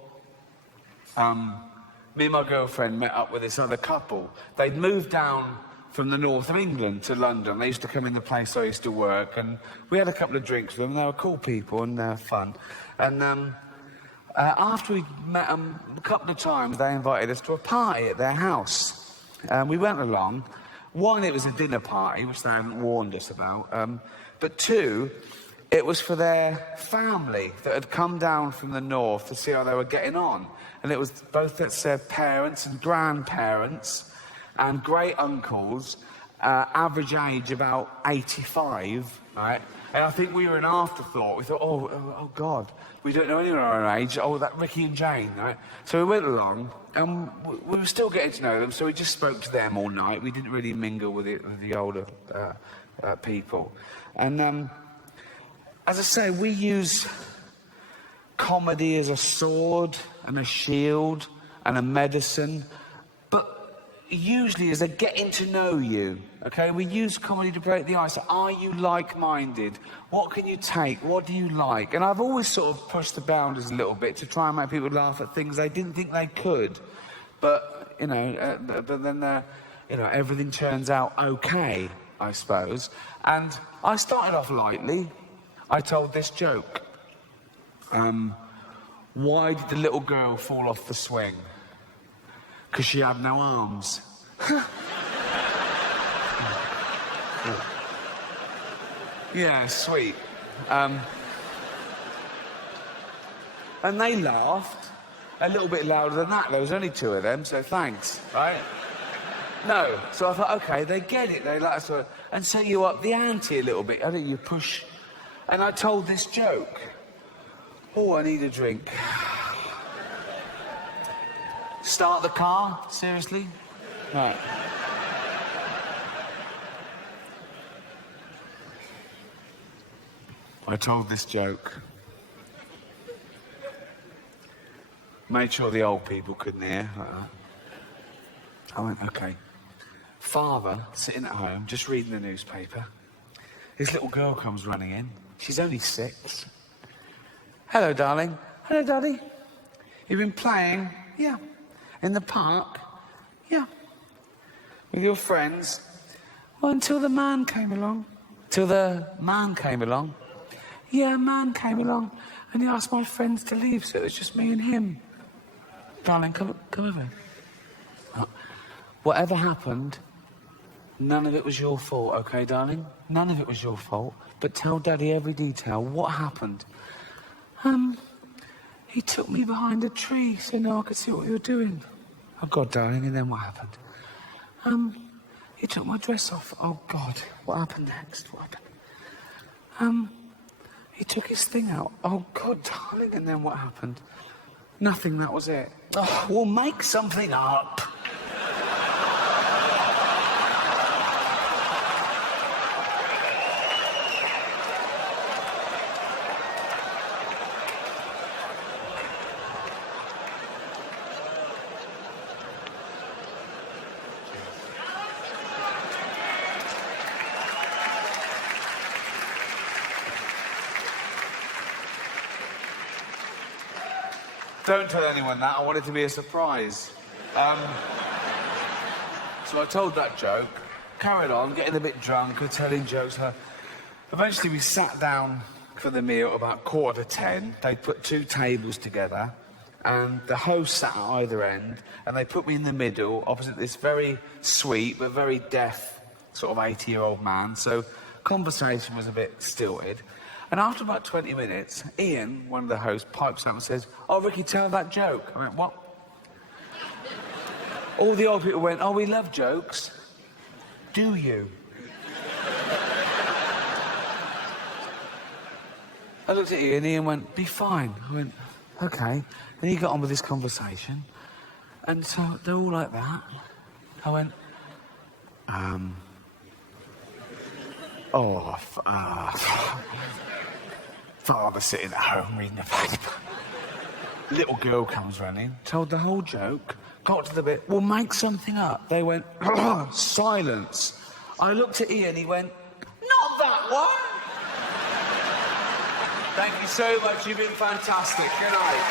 me and my girlfriend met up with this other couple. They'd moved down from the north of England to London. They used to come in the place I used to work, and we had a couple of drinks with them. They were cool people and they're fun. And after we met them a couple of times, they invited us to a party at their house. We went along. One, it was a dinner party, which they hadn't warned us about. But two, it was for their family that had come down from the north to see how they were getting on. And it was both their parents and grandparents and great uncles, average age about 85, right? And I think we were an afterthought. We thought, oh God, we don't know anyone our own age. Oh, that Ricky and Jane, right? So we went along, and we were still getting to know them, so we just spoke to them all night. We didn't really mingle with the older people. And as I say, we use comedy as a sword and a shield and a medicine, but usually as a getting to know you, okay? We use comedy to break the ice. Are you like-minded? What can you take? What do you like? And I've always sort of pushed the boundaries a little bit to try and make people laugh at things they didn't think they could. But, but then, everything turns out okay, I suppose. And I started off lightly. I told this joke. Why did the little girl fall off the swing? Because she had no arms. Yeah, sweet. And they laughed a little bit louder than that. There was only two of them, so thanks, right? No. So I thought, okay, they get it. They like sort of, and so you up the ante a little bit. I think you push. And I told this joke. Oh, I need a drink. Start the car? Seriously? Right. I told this joke. Made sure the old people couldn't hear, like that. I went, okay. Father, sitting at home, just reading the newspaper. His little girl comes running in. She's only 6. Hello, darling. Hello, Daddy. You've been playing? Yeah. In the park? Yeah. With your friends? Well, until the man came along. Till the man came along? Yeah, a man came along and he asked my friends to leave, so it was just me and him. Darling, come over. Whatever happened, none of it was your fault, okay, darling? None of it was your fault. But tell Daddy every detail. What happened? He took me behind a tree so now I could see what you were doing. Oh, God, darling, and then what happened? He took my dress off. Oh, God, what happened next? What happened? He took his thing out. Oh, God, darling, and then what happened? Nothing, that was it. Oh, we'll make something up. Don't tell anyone that. I want it to be a surprise. So I told that joke, carried on, getting a bit drunk, telling jokes. Eventually we sat down for the meal at about 9:45. They put 2 tables together, and the host sat at either end, and they put me in the middle, opposite this very sweet but very deaf sort of 80-year-old man. So conversation was a bit stilted. And after about 20 minutes, Ian, one of the hosts, pipes up and says, "Oh, Ricky, tell that joke." I went, "What?" All the old people went, "Oh, we love jokes. Do you?" I looked at Ian, and Ian went, "Be fine." I went, "OK." And he got on with this conversation. And so they're all like that. I went, father sitting at home reading the paper. Little girl comes running, told the whole joke, got to the bit, "We'll make something up." They went, silence. I looked at Ian, he went, "Not that one." Thank you so much, you've been fantastic. Good night.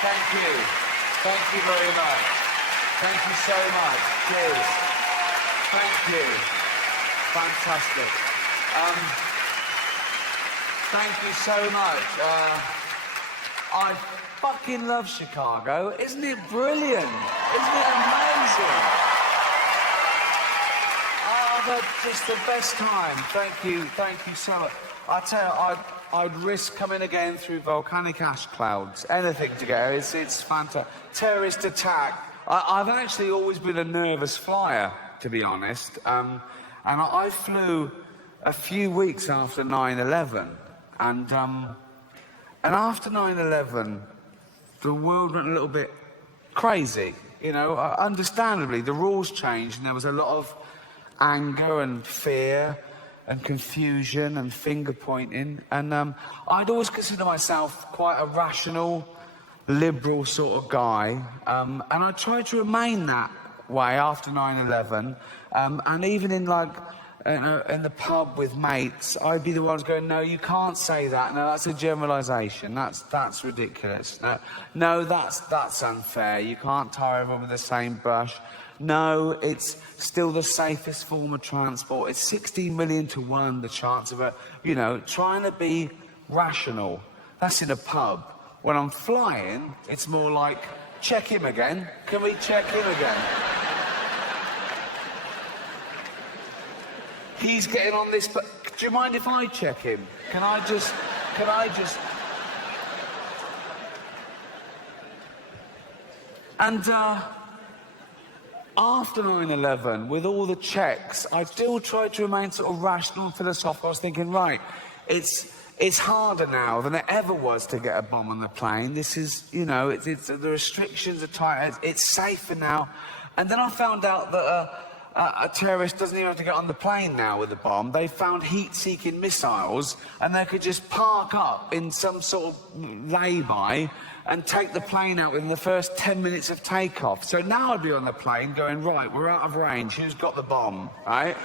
Thank you. Thank you very much. Thank you so much. Cheers. Thank you. Fantastic. Thank you so much. I fucking love Chicago. Isn't it brilliant? Isn't it amazing? Oh, that's just the best time. Thank you so much. I tell you, I'd risk coming again through volcanic ash clouds. Anything to go. It's fantastic. Terrorist attack. I've actually always been a nervous flyer, to be honest. And I flew a few weeks after 9/11. And after 9/11, the world went a little bit crazy. You know, understandably, the rules changed and there was a lot of anger and fear and confusion and finger-pointing. And I'd always consider myself quite a rational, liberal sort of guy. And I tried to remain that way after 9/11. And even in, like, in the pub with mates, I'd be the ones going, "No, you can't say that. No, that's a generalisation. That's ridiculous. No, that's unfair. You can't tar everyone with the same brush. No, it's still the safest form of transport. It's 16 million to 1, the chance of it." You know, trying to be rational. That's in a pub. When I'm flying, it's more like, "Check him again. Can we check him again?" He's getting on this, but do you mind if I check him? Can I just... And, after 9/11, with all the checks, I still tried to remain sort of rational and philosophical. I was thinking, right, it's harder now than it ever was to get a bomb on the plane. This is, you know, the restrictions are tight. It's safer now. And then I found out that a terrorist doesn't even have to get on the plane now with a bomb. They found heat-seeking missiles, and they could just park up in some sort of lay-by and take the plane out within the first 10 minutes of takeoff. So now I'd be on the plane going, right, we're out of range, who's got the bomb, right?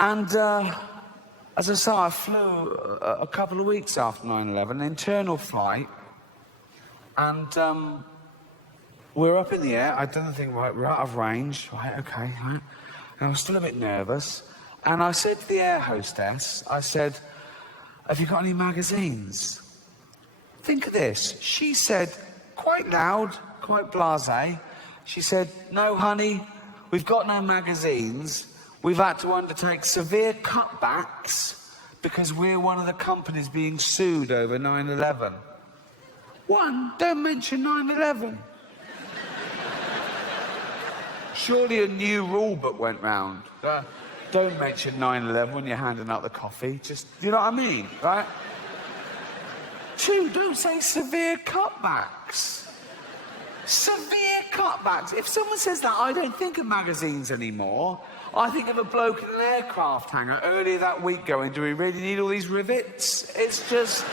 And as I say, I flew a couple of weeks after 9/11, an internal flight, And we're up in the air. I'd done the thing right, we're out of range. Right, okay, right. And I was still a bit nervous. And I said to the air hostess, I said, have you got any magazines? Think of this. She said, quite loud, quite blasé, she said, no, honey, we've got no magazines. We've had to undertake severe cutbacks because we're one of the companies being sued over 9/11. One, don't mention 9/11. Surely a new rule book went round. Don't mention 9/11 when you're handing out the coffee. Just, you know what I mean, right? Two, don't say severe cutbacks. Severe cutbacks. If someone says that, I don't think of magazines anymore. I think of a bloke in an aircraft hangar earlier that week going, do we really need all these rivets? It's just...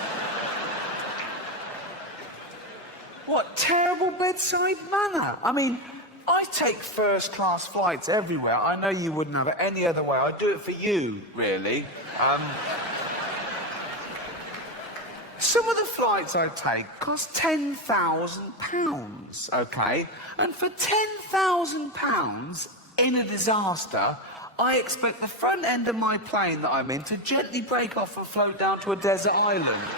What terrible bedside manner. I mean, I take first-class flights everywhere. I know you wouldn't have it any other way. I'd do it for you, really. Some of the flights I take cost £10,000, okay? And for £10,000 in a disaster, I expect the front end of my plane that I'm in to gently break off and float down to a desert island.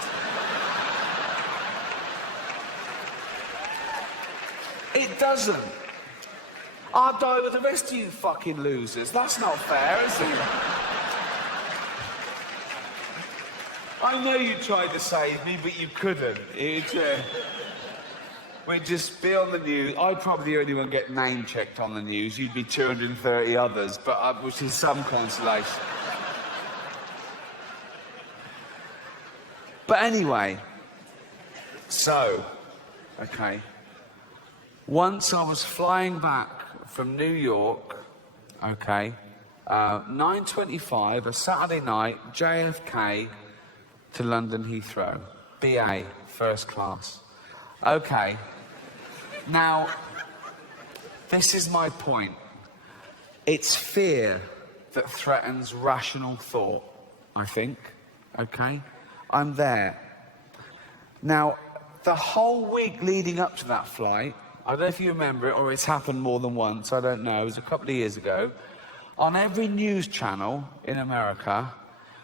It doesn't. I'll die with the rest of you fucking losers. That's not fair, is it? I know you tried to save me, but you couldn't. We'd just be on the news. I'd probably the only one get name-checked on the news. You'd be 230 others, but which is some consolation. But anyway, so, okay. Once I was flying back from New York, okay, 9:25, a Saturday night, JFK to London Heathrow, BA, first class. Okay, now, this is my point. It's fear that threatens rational thought, I think, okay? I'm there. Now, the whole week leading up to that flight, I don't know if you remember it, or it's happened more than once, I don't know, it was a couple of years ago. On every news channel in America,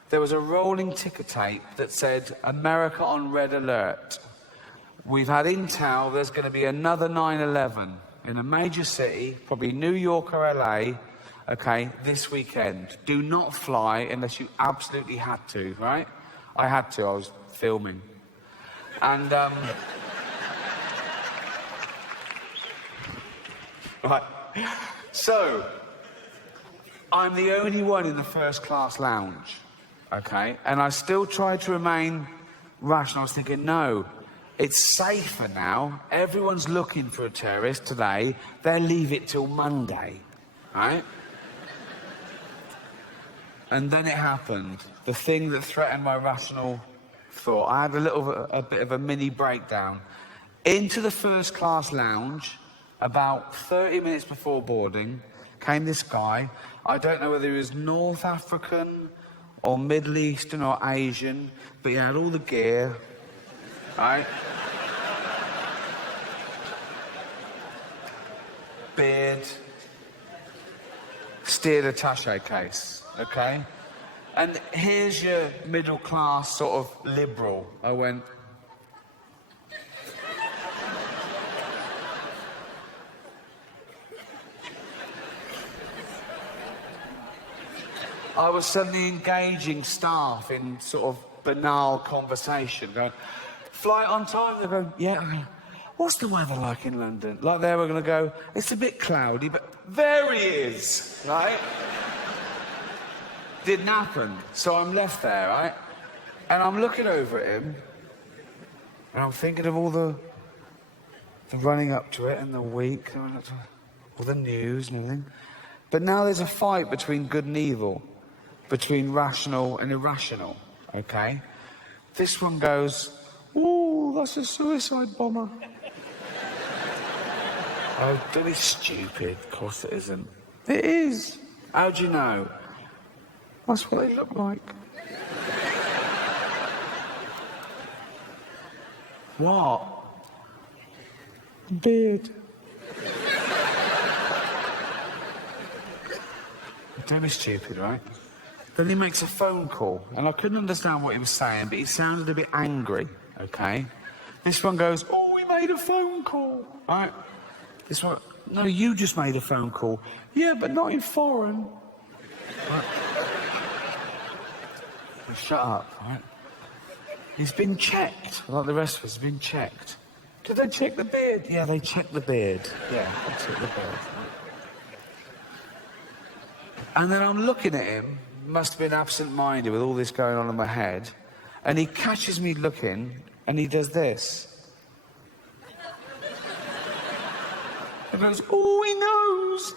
there was a rolling ticker tape that said, America on red alert. We've had intel, there's going to be another 9/11 in a major city, probably New York or LA, okay, this weekend. Do not fly unless you absolutely had to, right? I had to, I was filming. And, right. So, I'm the only one in the first class lounge, okay? And I still tried to remain rational. I was thinking, no, it's safer now. Everyone's looking for a terrorist today. They'll leave it till Monday, right? And then it happened. The thing that threatened my rational thought. I had a bit of a mini breakdown. Into the first class lounge, about 30 minutes before boarding, came this guy. I don't know whether he was North African or Middle Eastern or Asian, but he had all the gear, right? Beard, steered attaché case, okay? And here's your middle class sort of liberal. I went, I was suddenly engaging staff in sort of banal conversation, going, flight on time? They go, yeah. What's the weather like in London? Like they were going to go, it's a bit cloudy, but there he is, right? Didn't happen. So I'm left there, right? And I'm looking over at him, and I'm thinking of all the running up to it and the week, all the news and everything. But now there's a fight between good and evil, between rational and irrational, okay? This one goes, ooh, that's a suicide bomber. Oh, don't be stupid. Of course it isn't. It is. How do you know? That's what they look like. What? Beard. Don't be stupid, right? Then he makes a phone call, and I couldn't understand what he was saying, but he sounded a bit angry, okay? This one goes, oh, we made a phone call, right? This one, no, you just made a phone call. Yeah, but not in foreign. Right? Well, shut up, right? He's been checked, like the rest of us, been checked. Did they check the beard? Yeah, they checked the beard. Yeah, they checked the beard. And then I'm looking at him, must have been absent-minded with all this going on in my head, and he catches me looking, and he does this. He goes, oh, he knows,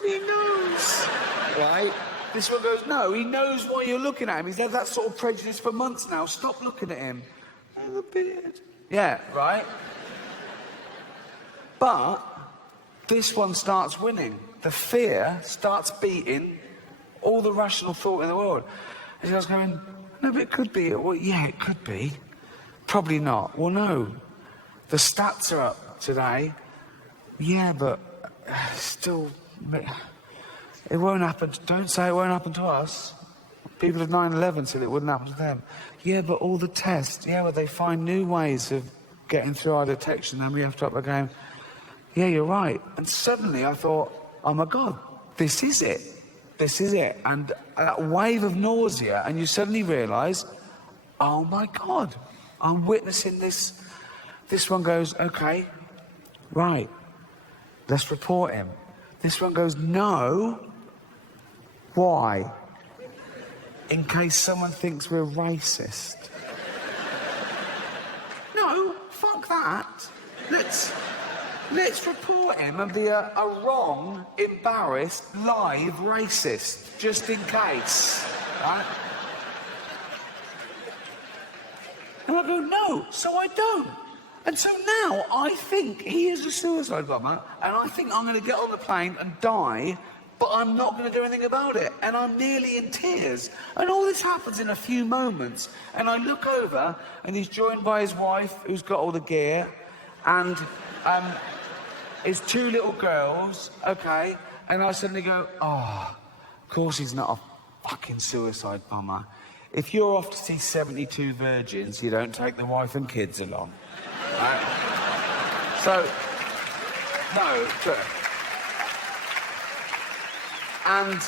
right? This one goes, no, he knows why you're looking at him. He's had that sort of prejudice for months now. Stop looking at him. Oh, the beard. Yeah, right? But this one starts winning. The fear starts beating all the rational thought in the world. And he was going, no, but it could be. Well, yeah, it could be. Probably not. Well, no. The stats are up today. Yeah, but still, it won't happen. Don't say it won't happen to us. People of 9/11 said it wouldn't happen to them. Yeah, but all the tests, yeah, well, they find new ways of getting through our detection, and we have to up the game. Yeah, you're right. And suddenly I thought, oh my God, this is it. This is it. And that wave of nausea, and you suddenly realise, oh my God, I'm witnessing this. This one goes, okay, right, let's report him. This one goes, no. Why? In case someone thinks we're racist. No, fuck that. Let's report him and be a wrong, embarrassed, live racist, just in case, right? And I go, no, so I don't. And so now I think he is a suicide bomber, and I think I'm going to get on the plane and die, but I'm not going to do anything about it. And I'm nearly in tears. And all this happens in a few moments. And I look over, and he's joined by his wife, who's got all the gear, and his two little girls, okay? And I suddenly go, oh, of course he's not a fucking suicide bomber. If you're off to see 72 virgins, you don't take the wife and kids along. Right? So, no, but... And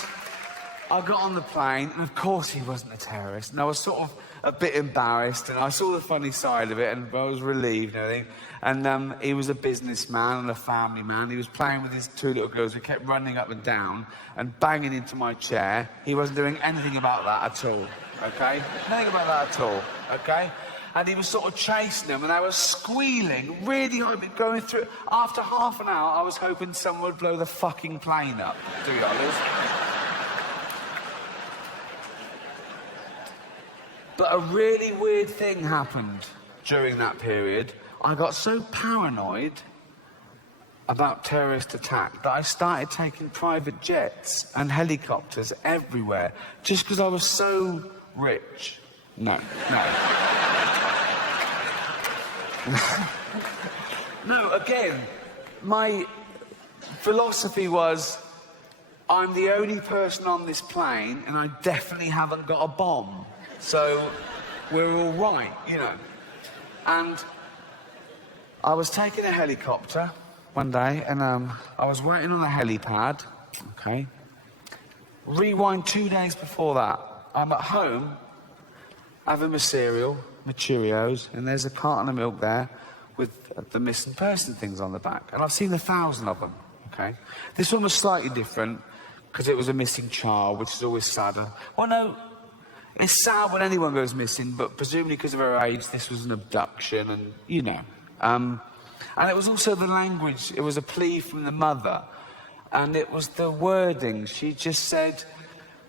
I got on the plane, and of course he wasn't a terrorist, and I was sort of a bit embarrassed, and I saw the funny side of it, and I was relieved and everything. And he was a businessman and a family man. He was playing with his two little girls who kept running up and down and banging into my chair. He wasn't doing anything about that at all, okay? Nothing about that at all, okay? And he was sort of chasing them, and I was squealing, really hoping, going through. After half an hour, I was hoping someone would blow the fucking plane up, to be honest. But a really weird thing happened during that period. I got so paranoid about terrorist attack that I started taking private jets and helicopters everywhere, just because I was so rich. No. No, again, my philosophy was, I'm the only person on this plane, and I definitely haven't got a bomb. So we're all right, you know. And I was taking a helicopter one day, and I was waiting on the helipad, okay? Rewind 2 days before that. I'm at home, having my cereal, my Cheerios, and there's a carton of milk there with the missing person things on the back. And I've seen 1,000 of them, okay? This one was slightly different, because it was a missing child, which is always sadder. Well, no, it's sad when anyone goes missing, but presumably because of her age, this was an abduction, and, you know. And it was also the language. It was a plea from the mother, and it was the wording. She just said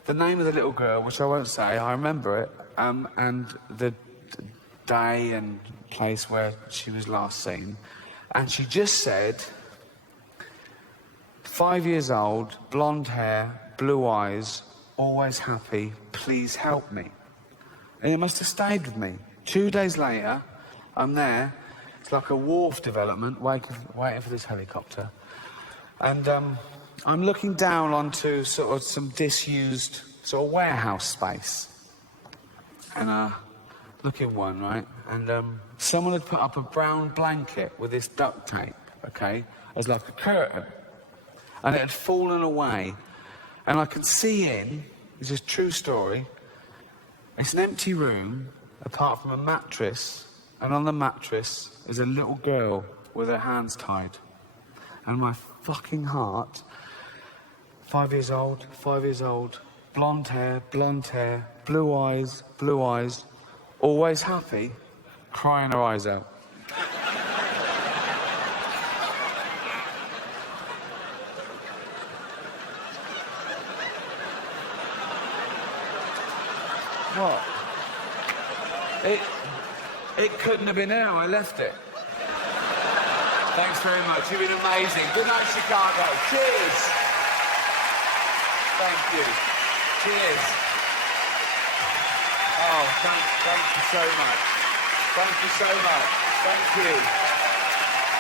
the name of the little girl, which I won't say, I remember it, and the day and place where she was last seen. And she just said, 5 years old, blonde hair, blue eyes, always happy, please help me. And it must have stayed with me. 2 days later, I'm there, It's like a wharf development, waiting for this helicopter. And I'm looking down onto sort of some disused sort of warehouse space. And look in one, right? And someone had put up a brown blanket with this duct tape, okay, as like a curtain. And it had fallen away. And I can see in, it's a true story, it's an empty room, apart from a mattress, and on the mattress is a little girl with her hands tied. And my fucking heart, 5 years old, blonde hair, blue eyes, always happy, crying her eyes out. What? It couldn't have been her. I left it. Thanks very much. You've been amazing. Good night, Chicago. Cheers. Thank you. Cheers. Oh, thank you so much. Thank you so much. Thank you.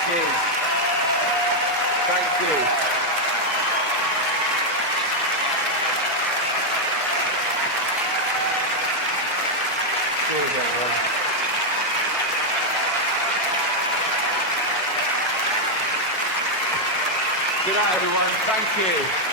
Cheers. Thank you. Cheers, everyone. Good night, everyone. Thank you.